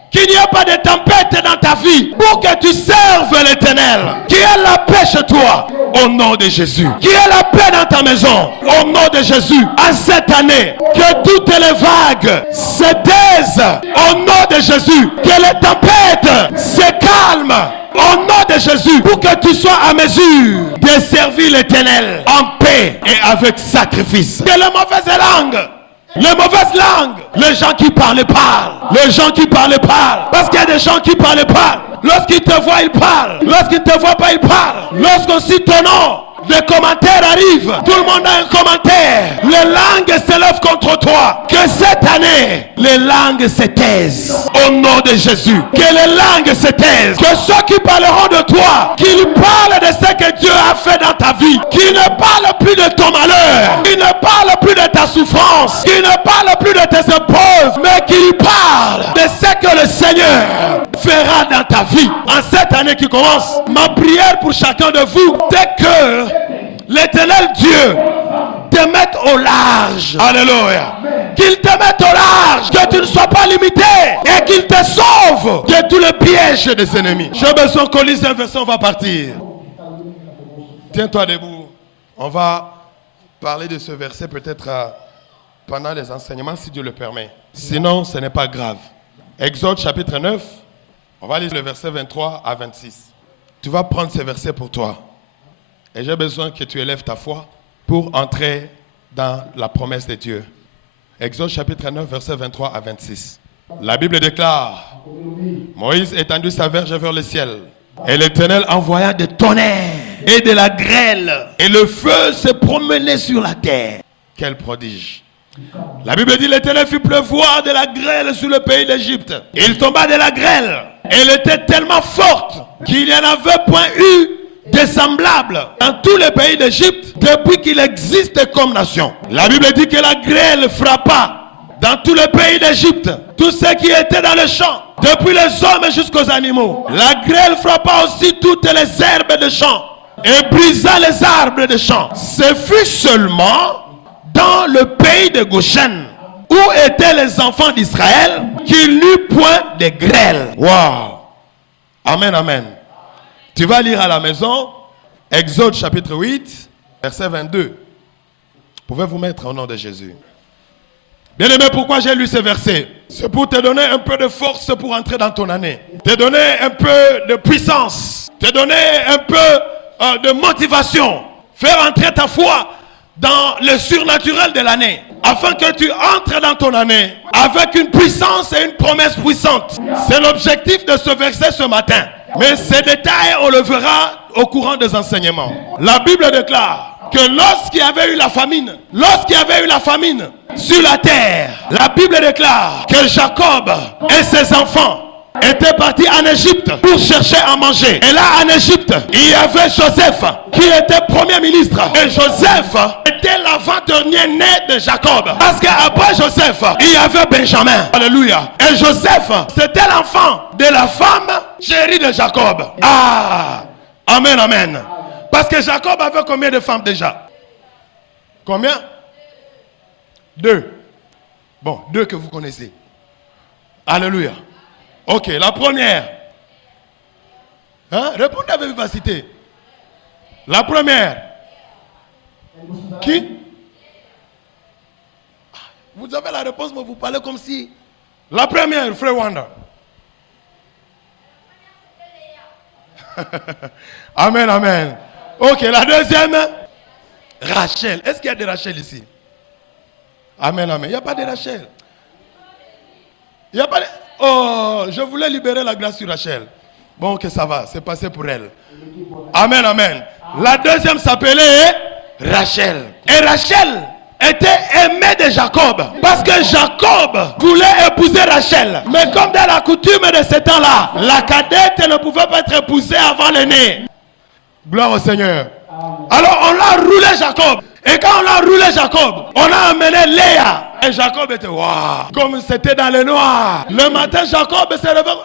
Qu'il n'y ait pas de tempête dans ta vie, pour que tu serves l'Éternel. Qu'il y ait la paix chez toi, au nom de Jésus. Qu'il y ait la paix dans ta maison, au nom de Jésus. En cette année, que toutes les vagues se taisent, au nom de Jésus. Que les tempêtes se calment, au nom de Jésus, pour que tu sois à mesure de servir l'Éternel en paix et avec sacrifice. Que les mauvaises langues, les gens qui parlent, les gens qui parlent, parce qu'il y a des gens qui parlent. Lorsqu'ils te voient, ils parlent. Lorsqu'ils ne te voient pas, ils parlent. Lorsqu'on cite ton nom, les commentaires arrivent. Tout le monde a un commentaire. Les langues se lèvent contre toi. Que cette année, les langues se taisent. Au nom de Jésus. Que les langues se taisent. Que ceux qui parleront de toi, qu'ils parlent de ce que Dieu a fait dans ta vie. Qu'ils ne parlent plus de ton malheur. Qu'ils ne parlent plus de ta souffrance. Qu'ils ne parlent plus de tes épreuves. Mais qu'ils parlent de ce que le Seigneur fera dans ta vie. En cette année qui commence, ma prière pour chacun de vous, c'est que l'Éternel Dieu te mette au large. Alléluia. Qu'il te mette au large. Que tu ne sois pas limité. Et qu'il te sauve de tous les pièges des ennemis. J'ai besoin qu'on lise un verset, on va partir. Tiens-toi debout. On va parler de ce verset peut-être pendant les enseignements si Dieu le permet. Sinon, ce n'est pas grave. Exode chapitre 9. On va lire le verset 23 à 26. Tu vas prendre ce verset pour toi. Et j'ai besoin que tu élèves ta foi pour entrer dans la promesse de Dieu. Exode chapitre 9, verset 23 à 26. La Bible déclare: Moïse étendit sa verge vers le ciel. Et l'Éternel envoya des tonnerres et de la grêle. Et le feu se promenait sur la terre. Quel prodige! La Bible dit: l'Éternel fit pleuvoir de la grêle sur le pays d'Égypte. Il tomba de la grêle. Elle était tellement forte qu'il n'y en avait point eu de semblable dans tous les pays d'Égypte depuis qu'il existe comme nation. La Bible dit que la grêle frappa dans tous les pays d'Égypte, tous ceux qui étaient dans les champs, depuis les hommes jusqu'aux animaux. La grêle frappa aussi toutes les herbes de champs et brisa les arbres de champs. Ce fut seulement dans le pays de Goshen, où étaient les enfants d'Israël, qu'il n'eut point de grêle. Wow! Amen, amen. Tu vas lire à la maison, Exode chapitre 8, verset 22. Pouvez-vous mettre au nom de Jésus? Bien-aimé, pourquoi j'ai lu ce verset? C'est pour te donner un peu de force pour entrer dans ton année. Te donner un peu de puissance. Te donner un peu de motivation. Faire entrer ta foi dans le surnaturel de l'année, afin que tu entres dans ton année avec une puissance et une promesse puissante. C'est l'objectif de ce verset ce matin. Mais ces détails, on le verra au courant des enseignements. La Bible déclare que lorsqu'il y avait eu la famine sur la terre, la Bible déclare que Jacob et ses enfants étaient partis en Égypte pour chercher à manger. Et là en Égypte, il y avait Joseph qui était premier ministre. Et Joseph était l'avant-dernier né de Jacob. Parce qu'après Joseph, il y avait Benjamin. Alléluia. Et Joseph, c'était l'enfant de la femme chérie de Jacob. Ah, amen, amen. Parce que Jacob avait combien de femmes déjà? Combien? 2. Bon, 2 que vous connaissez. Alléluia. Ok, la première. Hein? Répondez avec vivacité. La première. Qui? Vous avez la réponse, mais vous parlez comme si. La première, frère Wanda. Amen, amen. Ok, la deuxième. Rachel. Est-ce qu'il y a des Rachel ici? Amen, amen. Il n'y a pas de Rachel. Il n'y a pas de... Oh, je voulais libérer la grâce sur Rachel. Bon, ok, ça va, c'est passé pour elle. Amen, amen. La deuxième s'appelait Rachel. Et Rachel était aimée de Jacob. Parce que Jacob voulait épouser Rachel. Mais comme dans la coutume de ce temps-là, la cadette ne pouvait pas être épousée avant l'aîné. Gloire au Seigneur. Alors on l'a roulé Jacob. Et quand on a roulé Jacob, on a amené Léa. Et Jacob était waouh, comme c'était dans le noir. Le matin, Jacob s'est réveillé.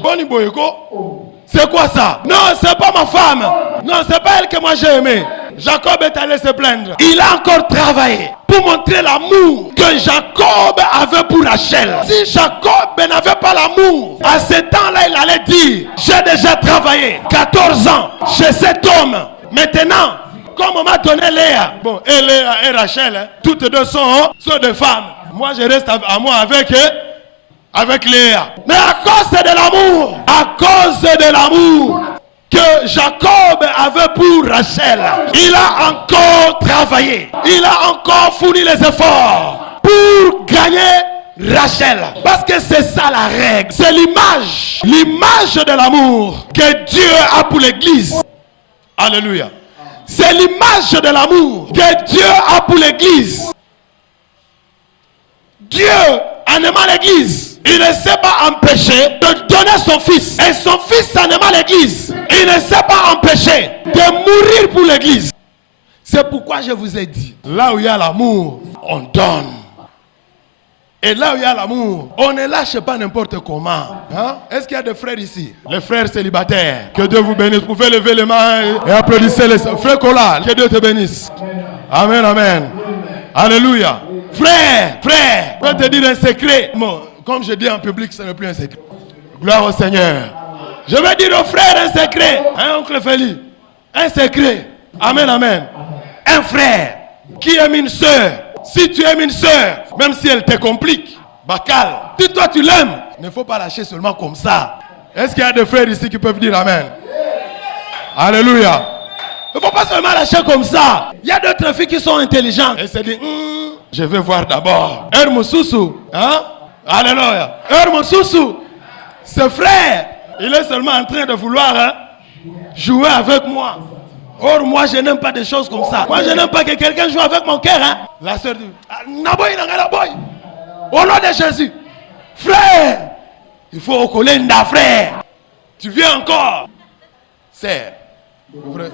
Boni Boyeko, c'est quoi ça? Non, c'est pas ma femme. Non, c'est pas elle que moi j'ai aimé. Jacob est allé se plaindre. Il a encore travaillé pour montrer l'amour que Jacob avait pour Rachel. Si Jacob n'avait pas l'amour, à ce temps-là, il allait dire: j'ai déjà travaillé 14 ans chez cet homme. Maintenant, comme on m'a donné Léa, bon, et Léa et Rachel, hein, toutes deux sont des femmes. Moi, je reste à moi avec Léa. Mais à cause de l'amour que Jacob avait pour Rachel, il a encore travaillé. Il a encore fourni les efforts pour gagner Rachel. Parce que c'est ça la règle. C'est l'image de l'amour que Dieu a pour l'église. Alléluia. C'est l'image de l'amour que Dieu a pour l'église. Dieu, en aimant l'église, il ne s'est pas empêché de donner son fils. Et son fils, en aimant l'église, il ne s'est pas empêché de mourir pour l'église. C'est pourquoi je vous ai dit, là où il y a l'amour, on donne. Et là où il y a l'amour, on ne lâche pas n'importe comment. Hein? Est-ce qu'il y a des frères ici? Les frères célibataires. Que Dieu vous bénisse. Vous pouvez lever les mains et applaudissez les frères Kola. Que Dieu te bénisse. Amen, amen. Alléluia. Frère, je vais te dire un secret. Bon, comme je dis en public, ce n'est plus un secret. Gloire au Seigneur. Je vais dire aux frères un secret. Hein, oncle Félix? Un secret. Amen, amen. Un frère qui aime une soeur. Si tu aimes une soeur, même si elle te complique, bacal, si toi tu l'aimes, il ne faut pas lâcher seulement comme ça. Est-ce qu'il y a des frères ici qui peuvent dire amen? Alléluia. Il ne faut pas seulement lâcher comme ça. Il y a d'autres filles qui sont intelligentes. Elles se disent, je vais voir d'abord. Hermosusu, hein? Alléluia. Hermosusu, ce frère, il est seulement en train de vouloir jouer avec moi. Or, moi, je n'aime pas des choses comme ça. Moi, je n'aime pas que quelqu'un joue avec mon cœur. Hein? La sœur dit, au nom de Jésus, frère, il faut recoller une frère. Tu viens encore. Sœur,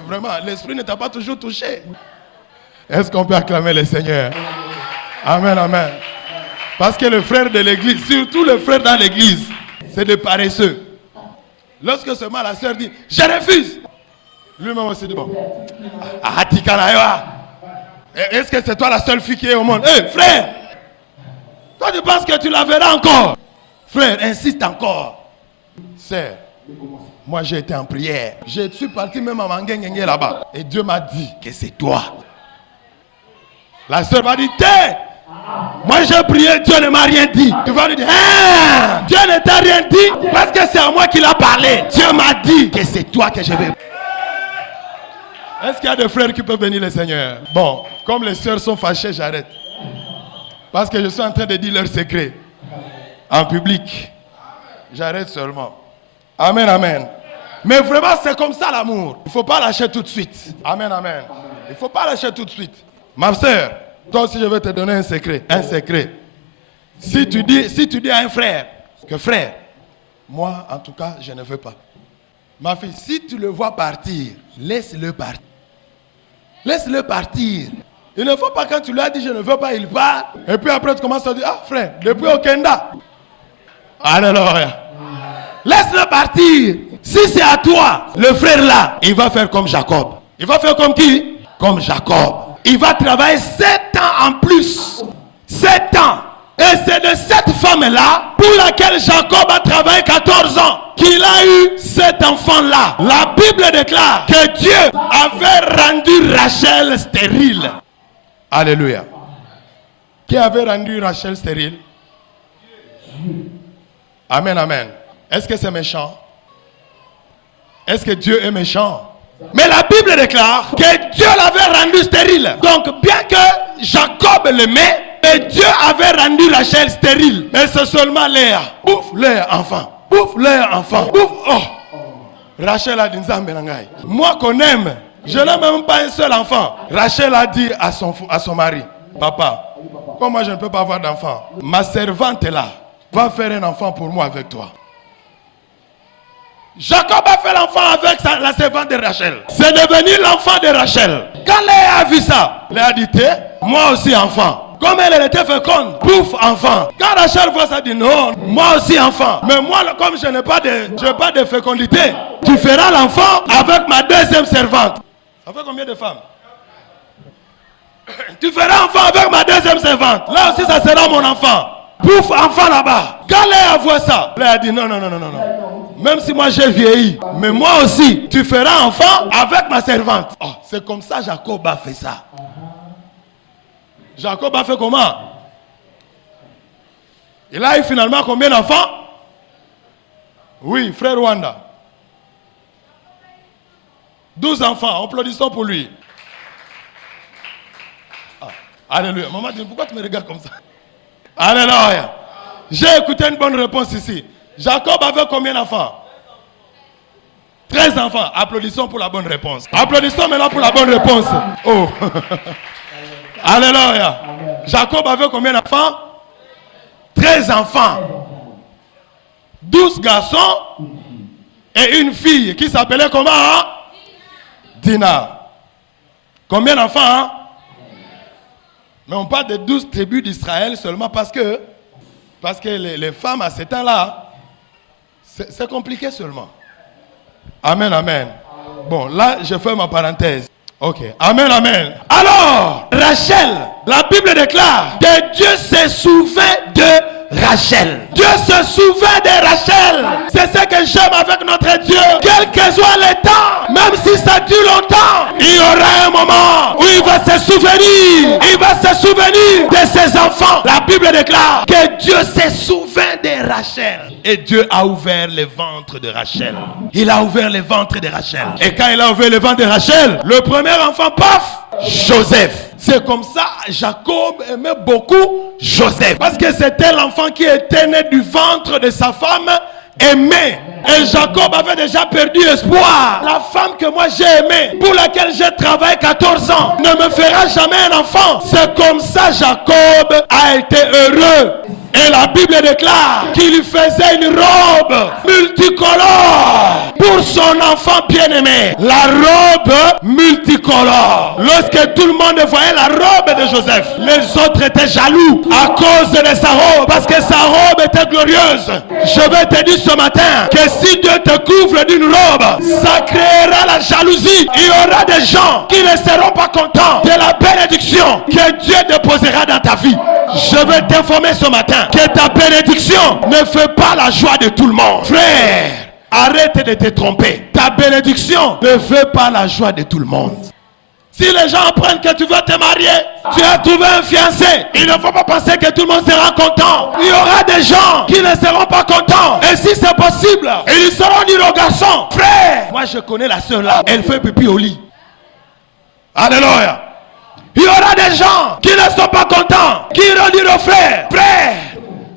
vraiment, l'esprit ne t'a pas toujours touché. Est-ce qu'on peut acclamer le Seigneur? Amen, amen. Parce que le frère de l'église, surtout le frère dans l'église, c'est des paresseux. Lorsque seulement la sœur dit, je refuse. Lui-même aussi dit, bon. Est-ce que c'est toi la seule fille qui est au monde? Hé, frère, toi tu penses que tu la verras encore? Frère, insiste encore. Sœur, moi j'ai été en prière. Je suis parti même à Mangengengue là-bas. Et Dieu m'a dit que c'est toi. La sœur m'a dit, moi j'ai prié, Dieu ne m'a rien dit. Tu vas lui dire, Dieu ne t'a rien dit parce que c'est à moi qu'il a parlé. Dieu m'a dit que c'est toi que je vais. Est-ce qu'il y a des frères qui peuvent bénir le Seigneur? Bon, comme les sœurs sont fâchées, j'arrête. Parce que je suis en train de dire leur secret. En public. J'arrête seulement. Amen, amen. Mais vraiment, c'est comme ça l'amour. Il ne faut pas lâcher tout de suite. Amen, amen. Il ne faut pas lâcher tout de suite. Ma sœur, toi aussi je vais te donner un secret. Un secret. Si tu dis à un frère que frère, moi en tout cas, je ne veux pas. Ma fille, si tu le vois partir, laisse-le partir. Laisse-le partir. Il ne faut pas quand tu lui as dit je ne veux pas, il part. Et puis après tu commences à dire, ah frère, depuis au Kenda. Alléluia. Laisse-le partir. Si c'est à toi, le frère là, il va faire comme Jacob. Il va faire comme qui? Comme Jacob. Il va travailler 7 ans en plus. 7 ans. Et c'est de cette femme-là pour laquelle Jacob a travaillé 14 ans qu'il a eu cet enfant-là. La Bible déclare que Dieu avait rendu Rachel stérile. Alléluia. Qui avait rendu Rachel stérile? Amen, amen. Est-ce que c'est méchant? Est-ce que Dieu est méchant? Mais la Bible déclare que Dieu l'avait rendu stérile. Donc bien que Jacob l'aimait, et Dieu avait rendu Rachel stérile. Mais c'est seulement Léa. Ouf, leur enfant. Ouf, leur enfant. Ouf, oh. Rachel a dit, moi qu'on aime, je n'ai même pas un seul enfant. Rachel a dit à son mari, papa, comme moi je ne peux pas avoir d'enfant, ma servante est là, va faire un enfant pour moi avec toi. Jacob a fait l'enfant avec la servante de Rachel. C'est devenu l'enfant de Rachel. Quand Léa a vu ça, Léa a dit, moi aussi enfant. Comme elle était féconde, pouf, enfant. Quand Rachel voit ça, elle dit non, moi aussi enfant. Mais moi, comme je n'ai pas de fécondité, tu feras l'enfant avec ma deuxième servante. Ça fait combien de femmes? Tu feras enfant avec ma deuxième servante. Là aussi, ça sera mon enfant. Pouf, enfant là-bas. Quand Léa voit ça, Léa a dit non. Même si moi j'ai vieilli, mais moi aussi, tu feras enfant avec ma servante. Oh, c'est comme ça Jacob a fait ça. Jacob a fait comment? Il a eu finalement combien d'enfants? Oui, frère Wanda. 12 enfants, applaudissons pour lui. Ah, alléluia. Maman dit, pourquoi tu me regardes comme ça? Alléluia. J'ai écouté une bonne réponse ici. Jacob avait combien d'enfants? 13 enfants. Applaudissons pour la bonne réponse. Applaudissons maintenant pour la bonne réponse. Oh. Alléluia. Jacob avait combien d'enfants? 13 enfants. 12 garçons et une fille qui s'appelait comment? Dina. Combien d'enfants? Mais on parle de 12 tribus d'Israël seulement parce que les femmes à ce temps-là, c'est compliqué seulement. Amen, amen. Bon, là, je fais ma parenthèse. Ok. Amen, amen. Alors, Rachel, la Bible déclare que Dieu se souvient de Rachel. Dieu se souvient de Rachel. C'est ce que j'aime avec notre Dieu. Quel que soit le temps, même si ça dure longtemps, il y aura un moment où il va se souvenir. Il va se souvenir de ses enfants. La Bible déclare que Dieu se souvient de Rachel. Et Dieu a ouvert le ventre de Rachel. Il a ouvert le ventre de Rachel. Et quand il a ouvert le ventre de Rachel, le premier enfant, paf, Joseph. C'est comme ça, Jacob aimait beaucoup Joseph. Parce que c'était l'enfant qui était né du ventre de sa femme aimée. Et Jacob avait déjà perdu espoir. La femme que moi j'ai aimée, pour laquelle j'ai travaillé 14 ans, ne me fera jamais un enfant. C'est comme ça Jacob a été heureux. Et la Bible déclare qu'il lui faisait une robe multicolore pour son enfant bien-aimé. La robe multicolore. Lorsque tout le monde voyait la robe de Joseph, les autres étaient jaloux à cause de sa robe, parce que sa robe était glorieuse. Je vais te dire ce matin que si Dieu te couvre d'une robe, ça créera la jalousie. Il y aura des gens qui ne seront pas contents de la bénédiction que Dieu déposera dans ta vie. Je vais t'informer ce matin que ta bénédiction ne fait pas la joie de tout le monde. Frère, arrête de te tromper. Ta bénédiction ne fait pas la joie de tout le monde. Si les gens apprennent que tu veux te marier, tu as trouvé un fiancé, il ne faut pas penser que tout le monde sera content. Il y aura des gens qui ne seront pas contents. Et si c'est possible, ils seront dire au garçon, frère, moi je connais la soeur là, elle fait pipi au lit. Alléluia. Il y aura des gens qui ne sont pas contents, qui iront dire au frère, frère,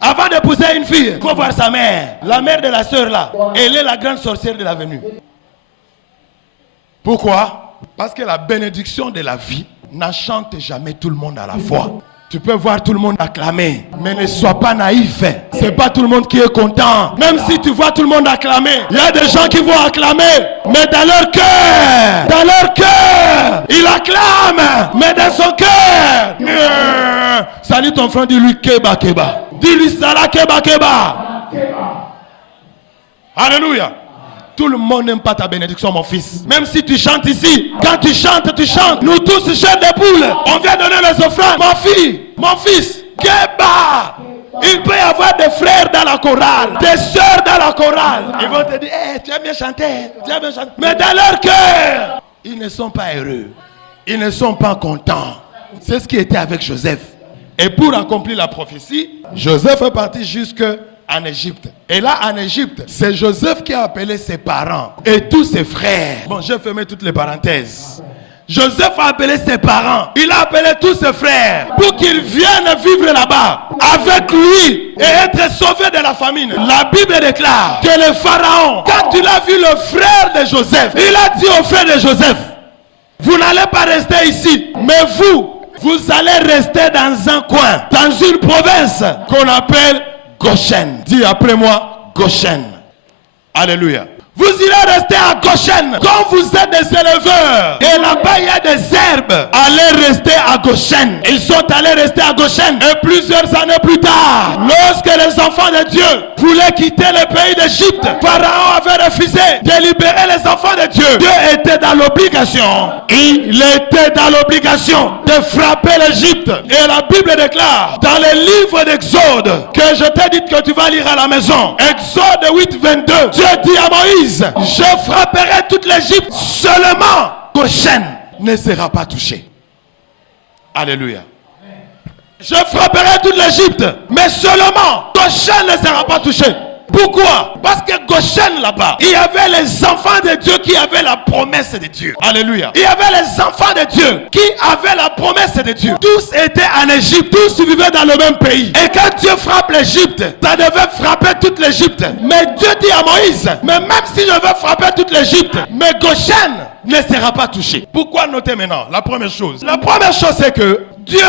avant d'épouser une fille, il faut voir sa mère. La mère de la sœur là, elle est la grande sorcière de l'avenue. Pourquoi? Parce que la bénédiction de la vie n'enchante jamais tout le monde à la fois. Tu peux voir tout le monde acclamer, mais ne sois pas naïf. C'est pas tout le monde qui est content. Même si tu vois tout le monde acclamer, il y a des gens qui vont acclamer, mais dans leur cœur, ils acclament, mais dans son cœur. Salut ton frère, dis-lui Keba Keba. Dis-lui Salah Keba Keba. Alléluia. Tout le monde n'aime pas ta bénédiction, mon fils. Même si tu chantes ici, quand tu chantes, tu chantes. Nous tous, chers des poules, on vient donner les offrandes. Ma fille, mon fils, Keba. Il peut y avoir des frères dans la chorale, des sœurs dans la chorale. Ils vont te dire, hey, tu as bien chanté, tu as bien chanté. Mais dans leur cœur, ils ne sont pas heureux. Ils ne sont pas contents. C'est ce qui était avec Joseph. Et pour accomplir la prophétie, Joseph est parti jusqu'en Égypte. Et là, en Égypte, c'est Joseph qui a appelé ses parents et tous ses frères. Bon, j'ai fermé toutes les parenthèses. Joseph a appelé ses parents. Il a appelé tous ses frères pour qu'ils viennent vivre là-bas avec lui et être sauvés de la famine. La Bible déclare que le pharaon, quand il a vu le frère de Joseph, il a dit au frère de Joseph, vous n'allez pas rester ici, mais vous allez rester dans un coin, dans une province qu'on appelle Goshen. Dis après moi, Goshen. Alléluia. Vous irez rester à Goshen. Quand vous êtes des éleveurs et là-bas il y a des herbes, allez rester à Goshen. Ils sont allés rester à Goshen. Et plusieurs années plus tard, lorsque les enfants de Dieu voulaient quitter le pays d'Égypte, Pharaon avait refusé de libérer les enfants de Dieu. Dieu était dans l'obligation. Il était dans l'obligation de frapper l'Égypte. Et la Bible déclare dans le livre d'Exode que je t'ai dit que tu vas lire à la maison. Exode 8, 22. Dieu dit à Moïse, je frapperai toute l'Égypte, seulement Goshen ne sera pas touché. Alléluia. Je frapperai toute l'Égypte, mais seulement Goshen ne sera pas touché. Pourquoi? Parce que Goshen là-bas, il y avait les enfants de Dieu qui avaient la promesse de Dieu. Alléluia. Il y avait les enfants de Dieu qui avaient la promesse de Dieu. Tous étaient en Égypte, tous vivaient dans le même pays. Et quand Dieu frappe l'Égypte, ça devait frapper toute l'Égypte. Mais Dieu dit à Moïse, mais même si je veux frapper toute l'Égypte, mais Goshen ne sera pas touché. Pourquoi noter maintenant? La première chose, c'est que Dieu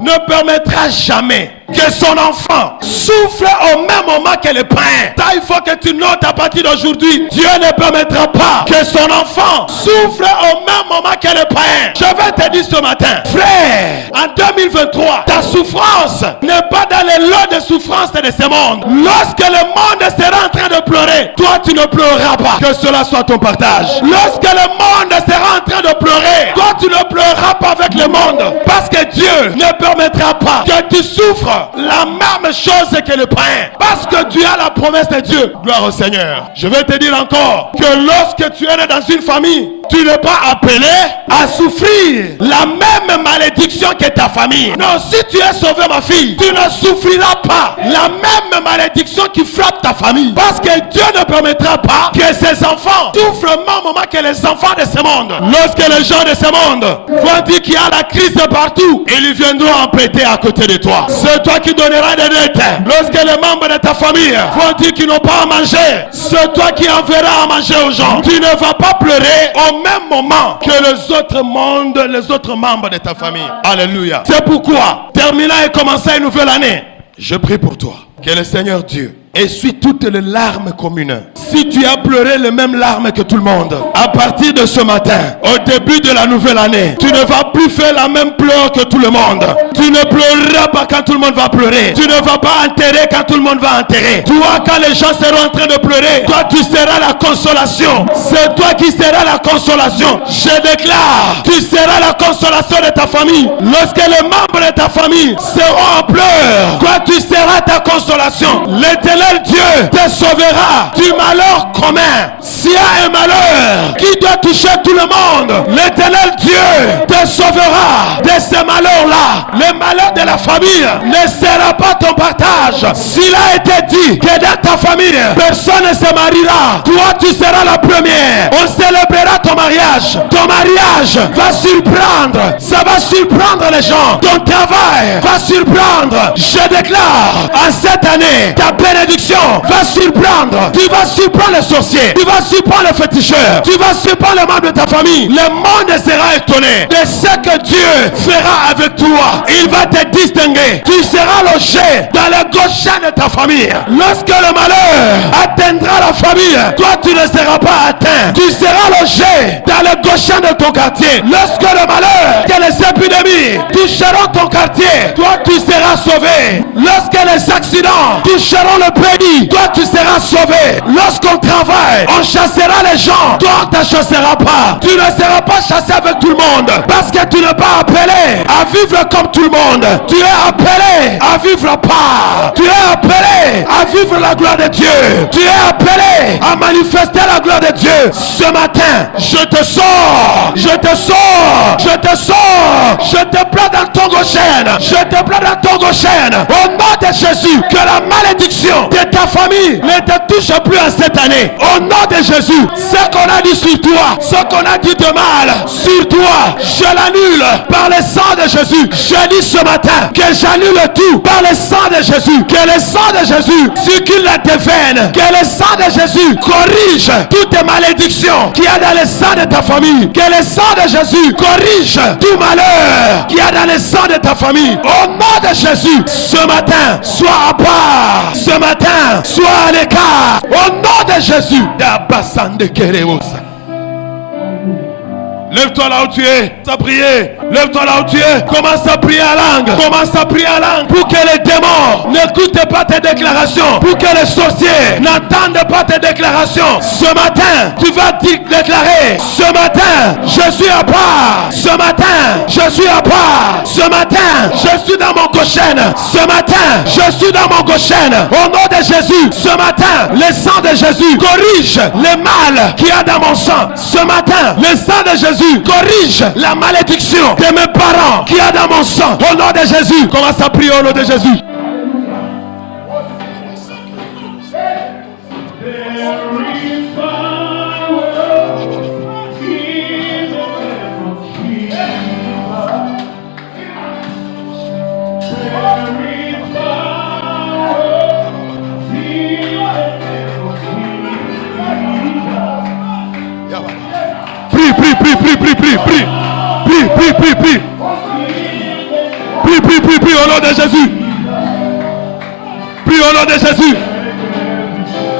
ne permettra jamais que son enfant souffre au même moment que le pain. Ça, il faut que tu notes à partir d'aujourd'hui. Dieu ne permettra pas que son enfant souffre au même moment que le pain. Je vais te dire ce matin, frère, en 2023, ta souffrance n'est pas dans les lots de souffrance de ce monde. Lorsque le monde sera en train de pleurer, toi tu ne pleureras pas. Que cela soit ton partage. Lorsque le monde sera en train de pleurer, toi tu ne pleureras pas avec le monde. Parce que Dieu ne permettra pas que tu souffres la même chose que le pain. Parce que tu as la promesse de Dieu. Gloire au Seigneur. Je vais te dire encore que lorsque tu es né dans une famille, tu n'es pas appelé à souffrir la même malédiction que ta famille. Non, si tu es sauvé, ma fille, tu ne souffriras pas la même malédiction qui frappe ta famille. Parce que Dieu ne permettra pas que ses enfants souffrent le même moment que les enfants de ce monde. Lorsque les gens de ce monde vont dire qu'il y a la crise de partout, ils viendront en prêter à côté de toi. C'est toi qui donneras des dettes. Lorsque les membres de ta famille vont dire qu'ils n'ont pas à manger, c'est toi qui enverras à manger aux gens. Tu ne vas pas pleurer au même moment que les autres membres de ta famille. Alléluia. C'est pourquoi, terminant et commençant une nouvelle année, je prie pour toi que le Seigneur Dieu essuie toutes les larmes communes. Si tu as pleuré les mêmes larmes que tout le monde, à partir de ce matin, au début de la nouvelle année, tu ne vas plus faire la même pleur que tout le monde. Tu ne pleureras pas quand tout le monde va pleurer. Tu ne vas pas enterrer quand tout le monde va enterrer. Toi, quand les gens seront en train de pleurer, toi tu seras la consolation. C'est toi qui seras la consolation. Je déclare, tu seras la consolation de ta famille. Lorsque les membres de ta famille seront en pleurs, toi tu seras ta consolation. L'Éternel Dieu te sauvera du malheur commun. S'il y a un malheur qui doit toucher tout le monde, l'Éternel Dieu te sauvera de ces malheurs-là. Le malheur de la famille ne sera pas ton partage. S'il a été dit que dans ta famille, personne ne se mariera, toi tu seras la première. On célébrera ton mariage. Ton mariage va surprendre. Ça va surprendre les gens. Ton travail va surprendre. Je déclare, en cette année, ta bénédiction va surprendre. Tu vas surprendre les sorciers. Tu vas surprendre les féticheurs. Tu vas surprendre les membres de ta famille. Le monde sera étonné de ce que Dieu fera avec toi. Il va te distinguer. Tu seras logé dans le gauchin de ta famille. Lorsque le malheur atteindra la famille, toi tu ne seras pas atteint. Tu seras logé dans le gauchin de ton quartier. Lorsque le malheur, que les épidémies toucheront ton quartier, toi tu seras sauvé. Lorsque les accidents toucheront le pays, toi tu seras sauvé. Lorsqu'on travaille, on chassera les gens, toi on ne te chassera pas. Tu ne seras pas chassé avec tout le monde, parce que tu n'es pas appelé à vivre comme tout le monde. Tu es appelé à vivre la part. Tu es appelé à vivre la gloire de Dieu. Tu es appelé à manifester la gloire de Dieu. Ce matin, je te sors, je te sors, je te sors, je te plains dans ton gauchaine, je te plains dans ton gauchaine. Au nom de Jésus, que la malédiction de ta famille ne te touche plus en cette année. Au nom de Jésus, ce qu'on a dit sur toi, ce qu'on a dit de mal sur toi, je l'annule par le sang de Jésus. Je dis ce matin que j'annule tout par le sang de Jésus. Que le sang de Jésus circule dans tes veines. Que le sang de Jésus corrige toutes tes malédictions qu'il y a dans le sang de ta famille. Que le sang de Jésus corrige tout malheur qu'il y a dans le sang de ta famille. Au nom de Jésus, ce matin, sois à part. Ce matin, sois à l'écart. Au nom de Jésus. Lève-toi là où tu es, à prier. Lève-toi là où tu es, commence à prier en langue. Commence à prier en langue pour que les démons n'écoutent pas tes déclarations. Pour que les sorciers n'entendent pas tes déclarations. Ce matin, tu vas déclarer. Ce matin, je suis à part. Ce matin, je suis à part. Ce matin, je suis dans mon gauchaine. Ce matin, je suis dans mon gauchaine. Au nom de Jésus, ce matin, le sang de Jésus corrige le mal qu'il y a dans mon sang. Ce matin, le sang de Jésus corrige la malédiction de mes parents qui a dans mon sang. Au nom de Jésus, commence à prier au nom de Jésus. Prie au nom de Jésus. Prie au nom de Jésus.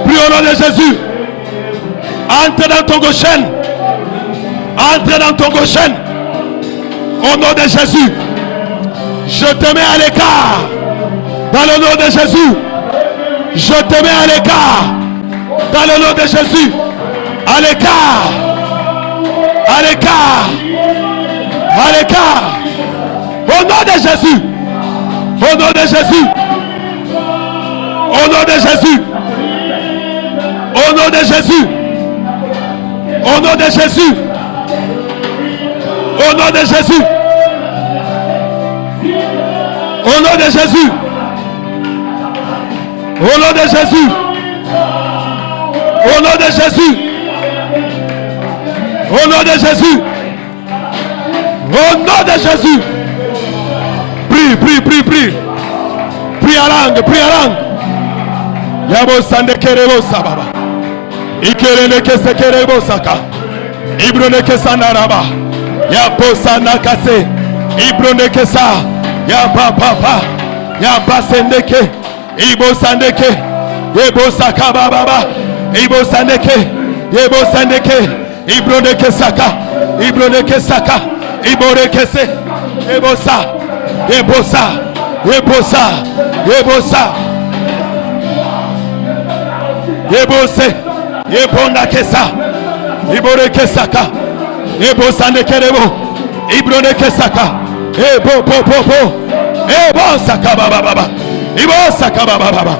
Prie au nom de Jésus. Entre dans ton gauchaine. Entre dans ton gauchaine. Au nom de Jésus. Je te mets à l'écart. Dans le nom de Jésus. Je te mets à l'écart. Dans le nom de Jésus. À l'écart. À l'écart. À l'écart. Au nom de Jésus. Au nom de Jésus. Au nom de Jésus. Au nom de Jésus. Au nom de Jésus. Au nom de Jésus. Au nom de Jésus. Au nom de Jésus. Au nom de Jésus. Au nom de Jésus. Au nom de Jésus. Prie, prie, prie, prie. Prie à langue, prie à langue. Yabo sande kerebo sababa. Ikerene kese kerebo saka. Ibrone kesa naraba. Yabo sana kase. Ibrone kesa. Yaba papa. Yaba sendeke. Ibo sandeke. Yebo saka baba. Ibo sandeke. Yebo sandeke. Ibrone kesaka. Ibrone kesaka. Ibore kese. Yebo sa. Yebosa, Yebosa, Yebosa, Yebose, Yebonda Kesa, Ibore Kesaka, Yebosa Nekerebo, Ibrone Kesaka, Ebo Popo, Ebo Saka Baba, Ibo Saka Baba.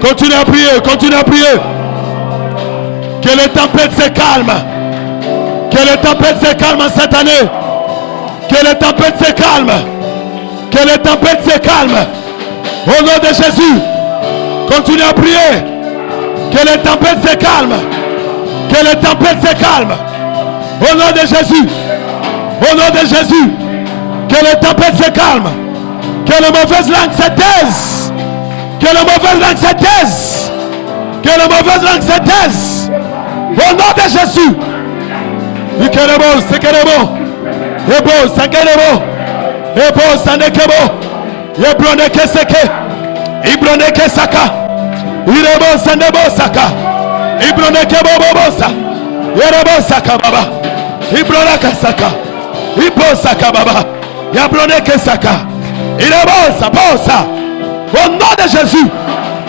Continue à prier, continue à prier. Que les tempêtes se calment. Que les tempêtes se calment cette année. Que les tempêtes se calment. Que les tempêtes se calment. Au nom de Jésus. Continue à prier. Que les tempêtes se calment. Que les tempêtes se calment. Au nom de Jésus. Au nom de Jésus. Que les tempêtes se calment. Que les mauvaises langues se taisent. Que les mauvaises langues se taisent. Que les mauvaises langues se taisent. Au nom de Jésus. Ikerebo, sekerebo. Ebo, sangerebo. Ebo, sanekebo. Yebroneke seke. Ibroneke saka. Irebo, sandebo saka. Ibroneke bobobosa. Yerebo saka baba. Ibronaka saka. Ibo saka baba. Yabroneke saka. Irebo sa, bosa. Au nom de Jésus.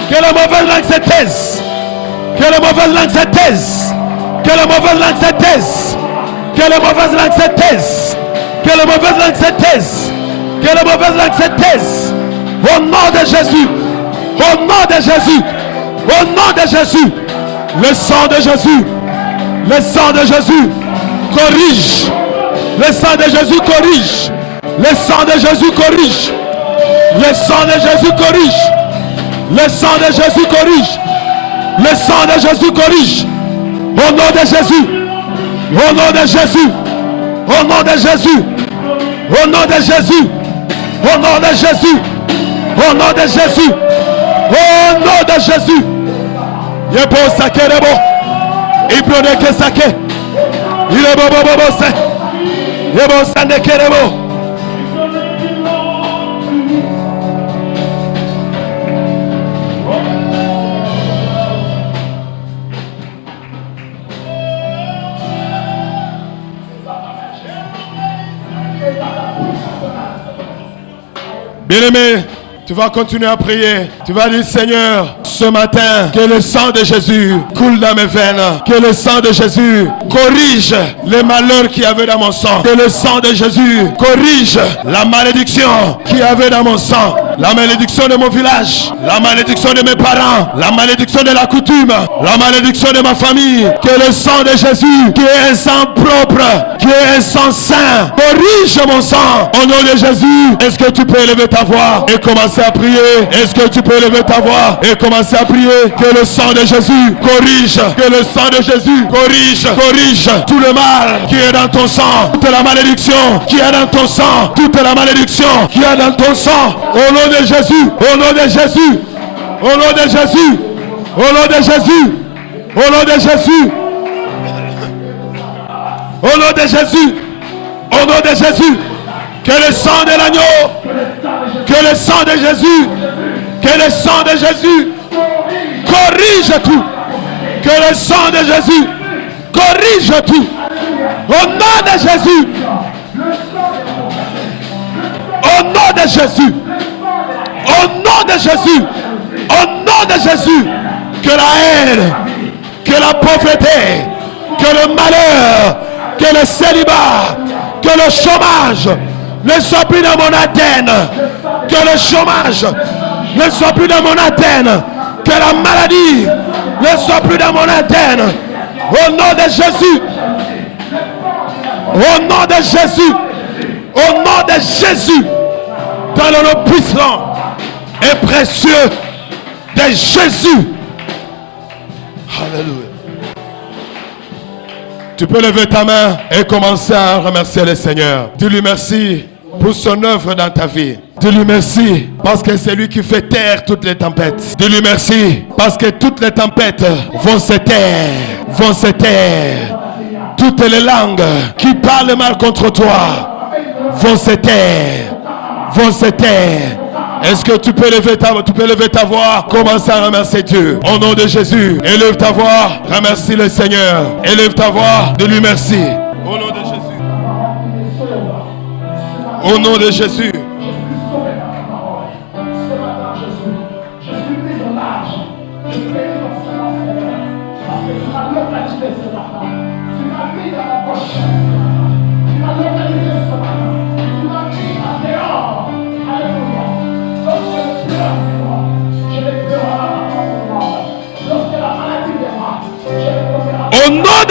Que les mauvaises langues se taisent. Que les mauvaises langues se taisent. Que les mauvaises langues se taisent. Que les mauvaises langues se taisent. Que les mauvaises langues se taisent. Que les mauvaises langues se taisent. Au nom de Jésus. Au nom de Jésus. Au nom de Jésus. Le sang de Jésus. Le sang de Jésus corrige. Le sang de Jésus corrige. Le sang de Jésus corrige. Le sang de Jésus corrige. Le sang de Jésus corrige. Le sang de Jésus corrige. Au nom de Jésus. Au nom de Jésus. Au nom de Jésus. Au nom de Jésus. Au nom de Jésus. Au nom de Jésus. Au nom de Jésus. Yebo sakerebo. Ibroneke sake. Irebo bobo se. Yebo sandekerebo. Bien-aimé, tu vas continuer à prier. Tu vas dire, Seigneur, ce matin, que le sang de Jésus coule dans mes veines. Que le sang de Jésus corrige les malheurs qu'il y avait dans mon sang. Que le sang de Jésus corrige la malédiction qu'il y avait dans mon sang. La malédiction de mon village. La malédiction de mes parents. La malédiction de la coutume. La malédiction de ma famille. Que le sang de Jésus, qui est un sang propre, qui est un sang saint, corrige mon sang. Au nom de Jésus, est-ce que tu peux élever ta voix et commencer à prier? Est-ce que tu peux élever ta voix et commencer à prier? Que le sang de Jésus corrige. Que le sang de Jésus corrige. Corrige tout le mal qui est dans ton sang. Toute la malédiction qui est dans ton sang. Toute la malédiction qui est dans ton sang. Au nom de Jésus. Au nom de Jésus. Au nom de Jésus. Au nom de Jésus. Au nom de Jésus. Au nom de Jésus. Au nom de Jésus. Que le sang de l'agneau. Que le sang de Jésus. Que le sang de Jésus corrige tout. Que le sang de Jésus corrige tout. Au nom de Jésus. Au nom de Jésus. Au nom de Jésus. Au nom de Jésus. Que la haine, que la pauvreté, que le malheur, que le célibat, que le chômage ne soit plus dans mon antenne. Que le chômage ne soit plus dans mon antenne. Que la maladie ne soit plus dans mon antenne. Au nom de Jésus. Au nom de Jésus. Au nom de Jésus. Dans le nom puissant et précieux de Jésus. Alléluia. Tu peux lever ta main et commencer à remercier le Seigneur. Dis-lui merci pour son œuvre dans ta vie. Dis-lui merci parce que c'est lui qui fait taire toutes les tempêtes. Dis-lui merci parce que toutes les tempêtes vont se taire. Vont se taire. Toutes les langues qui parlent mal contre toi vont se taire. Vont se taire. Est-ce que tu peux lever ta voix? Commence à remercier Dieu. Au nom de Jésus, élève ta voix. Remercie le Seigneur. Élève ta voix. Dis-lui merci. Au nom de Jésus. Au nom de Jésus.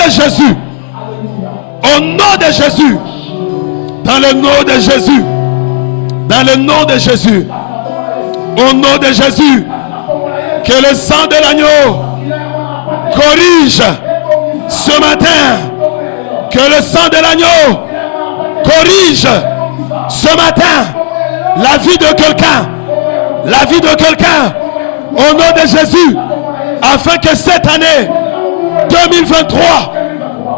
de Jésus. Au nom de Jésus. Dans le nom de Jésus. Dans le nom de Jésus. Au nom de Jésus. Que le sang de l'agneau corrige ce matin. Que le sang de l'agneau corrige ce matin la vie de quelqu'un. La vie de quelqu'un. Au nom de Jésus. Afin que cette année 2023,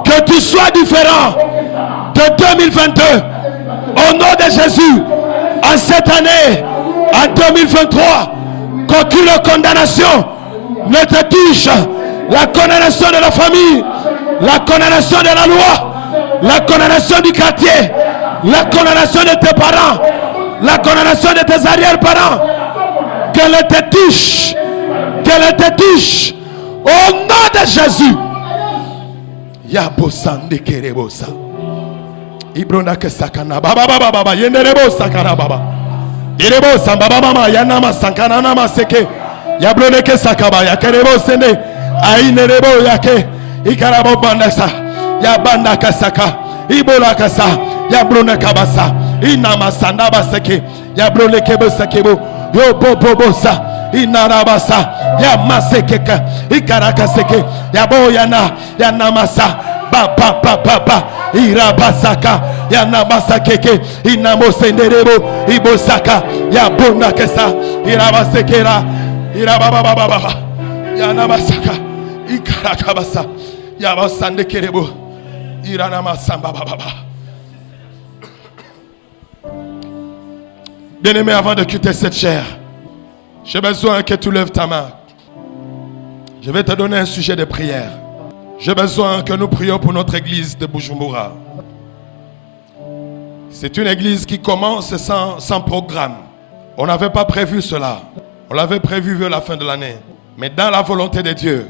que tu sois différent de 2022. Au nom de Jésus. En cette année, en 2023, qu'aucune condamnation ne te touche. La condamnation de la famille, la condamnation de la loi, la condamnation du quartier, la condamnation de tes parents, la condamnation de tes arrière-parents, qu'elle te touche, qu'elle te touche. Au nom de Jésus. Yabosande kerebosa. Ibrona ke sakana baba baba baba yenderebo sakana baba. Irebo samba baba yanama sankana nama seke. Yabrone ke sakaba ya kerebo sende. Ainerebo yake. Ikarabo bandasa. Ya banda kasaka. Ibola kasa. Yabrone kabasa. Inama sandaba seke. Yabrone kebo sekebo. Yo bobo bosa. Inarabasa. Ya masekeka. Ikarakaseke. Ya boyana. Ya namasa. Ba ba ba ba ba. Irabasaka. Ya namasa keke. Inamosenderebo. Ibosaka. Ya bona kesa. Irabasekera. Irababababa. Ya namasaka. Ikarakabasa. Ya basande kerebo. Iranamasamba baba. Bien-aimé, avant de quitter cette chair, j'ai besoin que tu lèves ta main. Je vais te donner un sujet de prière. J'ai besoin que nous prions pour notre église de Bujumbura. C'est une église qui commence sans programme. On n'avait pas prévu cela. On l'avait prévu vers la fin de l'année. Mais dans la volonté de Dieu,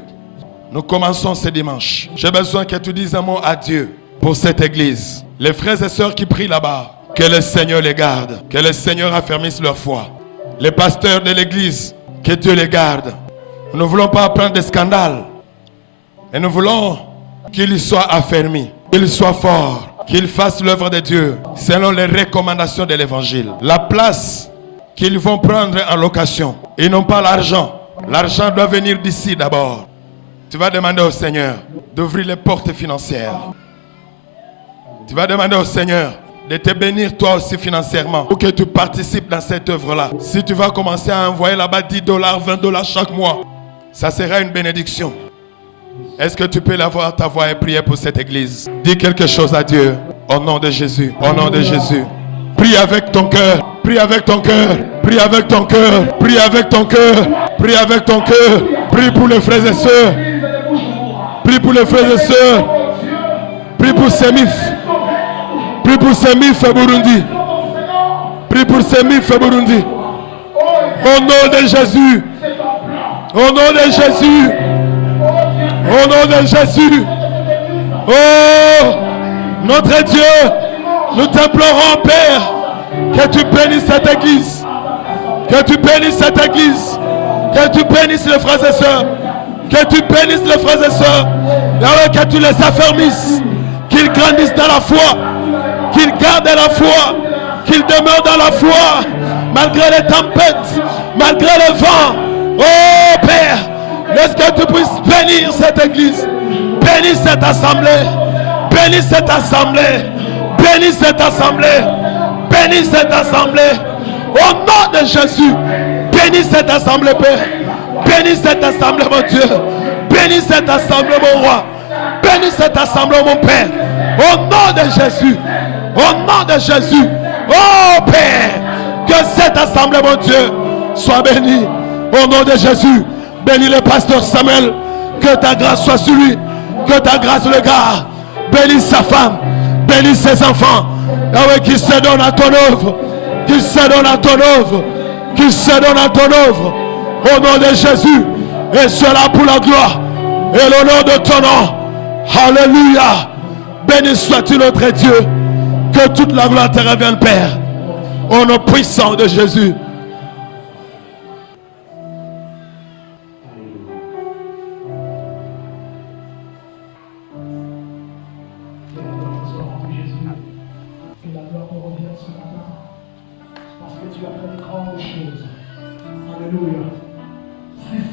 nous commençons ce dimanche. J'ai besoin que tu dises un mot à Dieu pour cette église. Les frères et sœurs qui prient là-bas, que le Seigneur les garde. Que le Seigneur affermisse leur foi. Les pasteurs de l'église, que Dieu les garde. Nous ne voulons pas apprendre des scandales. Et nous voulons qu'ils soient affermis, qu'ils soient forts, qu'ils fassent l'œuvre de Dieu selon les recommandations de l'évangile. La place qu'ils vont prendre en location, ils n'ont pas l'argent. L'argent doit venir d'ici d'abord. Tu vas demander au Seigneur d'ouvrir les portes financières. Tu vas demander au Seigneur de te bénir toi aussi financièrement pour que tu participes dans cette œuvre-là. Si tu vas commencer à envoyer là-bas $10, $20 chaque mois, ça sera une bénédiction. Est-ce que tu peux l'avoir ta voix et prier pour cette église? Dis quelque chose à Dieu au nom de Jésus. Au nom de Jésus. Prie avec ton cœur. Prie avec ton cœur. Prie avec ton cœur. Prie avec ton cœur. Prie avec ton cœur. Prie pour les frères et sœurs. Prie pour les frères et sœurs. Prie pour Semif. Prie pour Semif et Burundi. Prie pour Semif et Burundi. Au nom de Jésus. Au nom de Jésus. Au nom de Jésus. Oh, notre Dieu, nous t'implorons, Père, que tu bénisses cette église. Que tu bénisses cette église. Que tu bénisses les frères et sœurs. Que tu bénisses les frères et sœurs. Et que tu les affermisses. Qu'ils grandissent dans la foi. Qu'ils gardent la foi. Qu'ils demeurent dans la foi. Malgré les tempêtes. Malgré le vent. Oh Père. Est-ce que tu puisses bénir cette église? Bénis cette assemblée. Bénis cette assemblée. Bénis cette assemblée. Bénis cette assemblée. Au nom de Jésus. Bénis cette assemblée, Père. Bénis cette assemblée, mon Dieu. Bénis cette assemblée, mon roi. Bénis cette assemblée, mon Père. Au nom de Jésus. Au nom de Jésus. Oh Père. Que cette assemblée, mon Dieu, soit bénie. Au nom de Jésus. Bénis le pasteur Samuel. Que ta grâce soit sur lui. Que ta grâce le garde. Bénis sa femme. Bénis ses enfants. Yahweh, qui se donne à ton œuvre. Qui se donne à ton œuvre. Qui se donne à ton œuvre. Au nom de Jésus. Et cela pour la gloire. Et l'honneur de ton nom. Alléluia. Béni sois-tu notre Dieu. Que toute la gloire te revienne, Père. Au nom puissant de Jésus.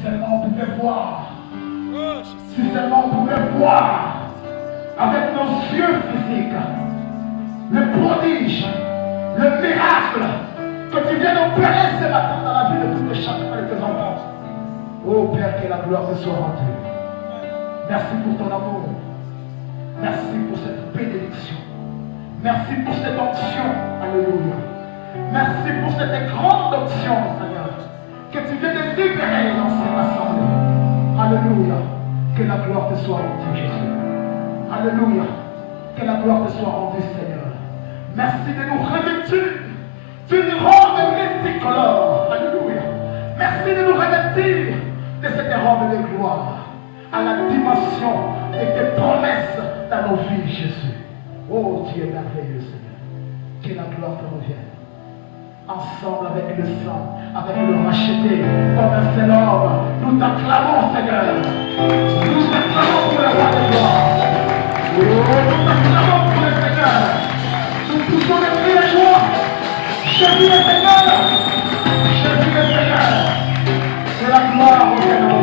seulement on pouvait voir, si seulement on pouvait voir avec nos yeux physiques le prodige, le miracle que tu viens d'opérer ce matin dans la vie de tout chacun de tes enfants. Oh Père, que la gloire te soit rendue. Merci pour ton amour. Merci pour cette bénédiction. Merci pour cette onction. Alléluia. Merci pour cette grande onction, Seigneur, que tu viens de libérer dans cette assemblée. Alléluia. Que la gloire te soit rendue, Jésus. Alléluia. Que la gloire te soit rendue, Seigneur. Merci de nous revêtir d'une robe multicolore. Alléluia. Merci de nous revêtir de cette robe de gloire à la dimension de tes promesses dans nos vies, Jésus. Oh, tu es merveilleux, Seigneur. Que la gloire te revienne. Ensemble avec le sang, avec le racheté, comme un seul homme, nous t'acclamons, Seigneur. Nous t'acclamons pour le roi de gloire. Oh, nous t'acclamons pour le Seigneur. Nous poussons les cris de joie. Jésus le Seigneur. Jésus le Seigneur. Que la gloire revienne.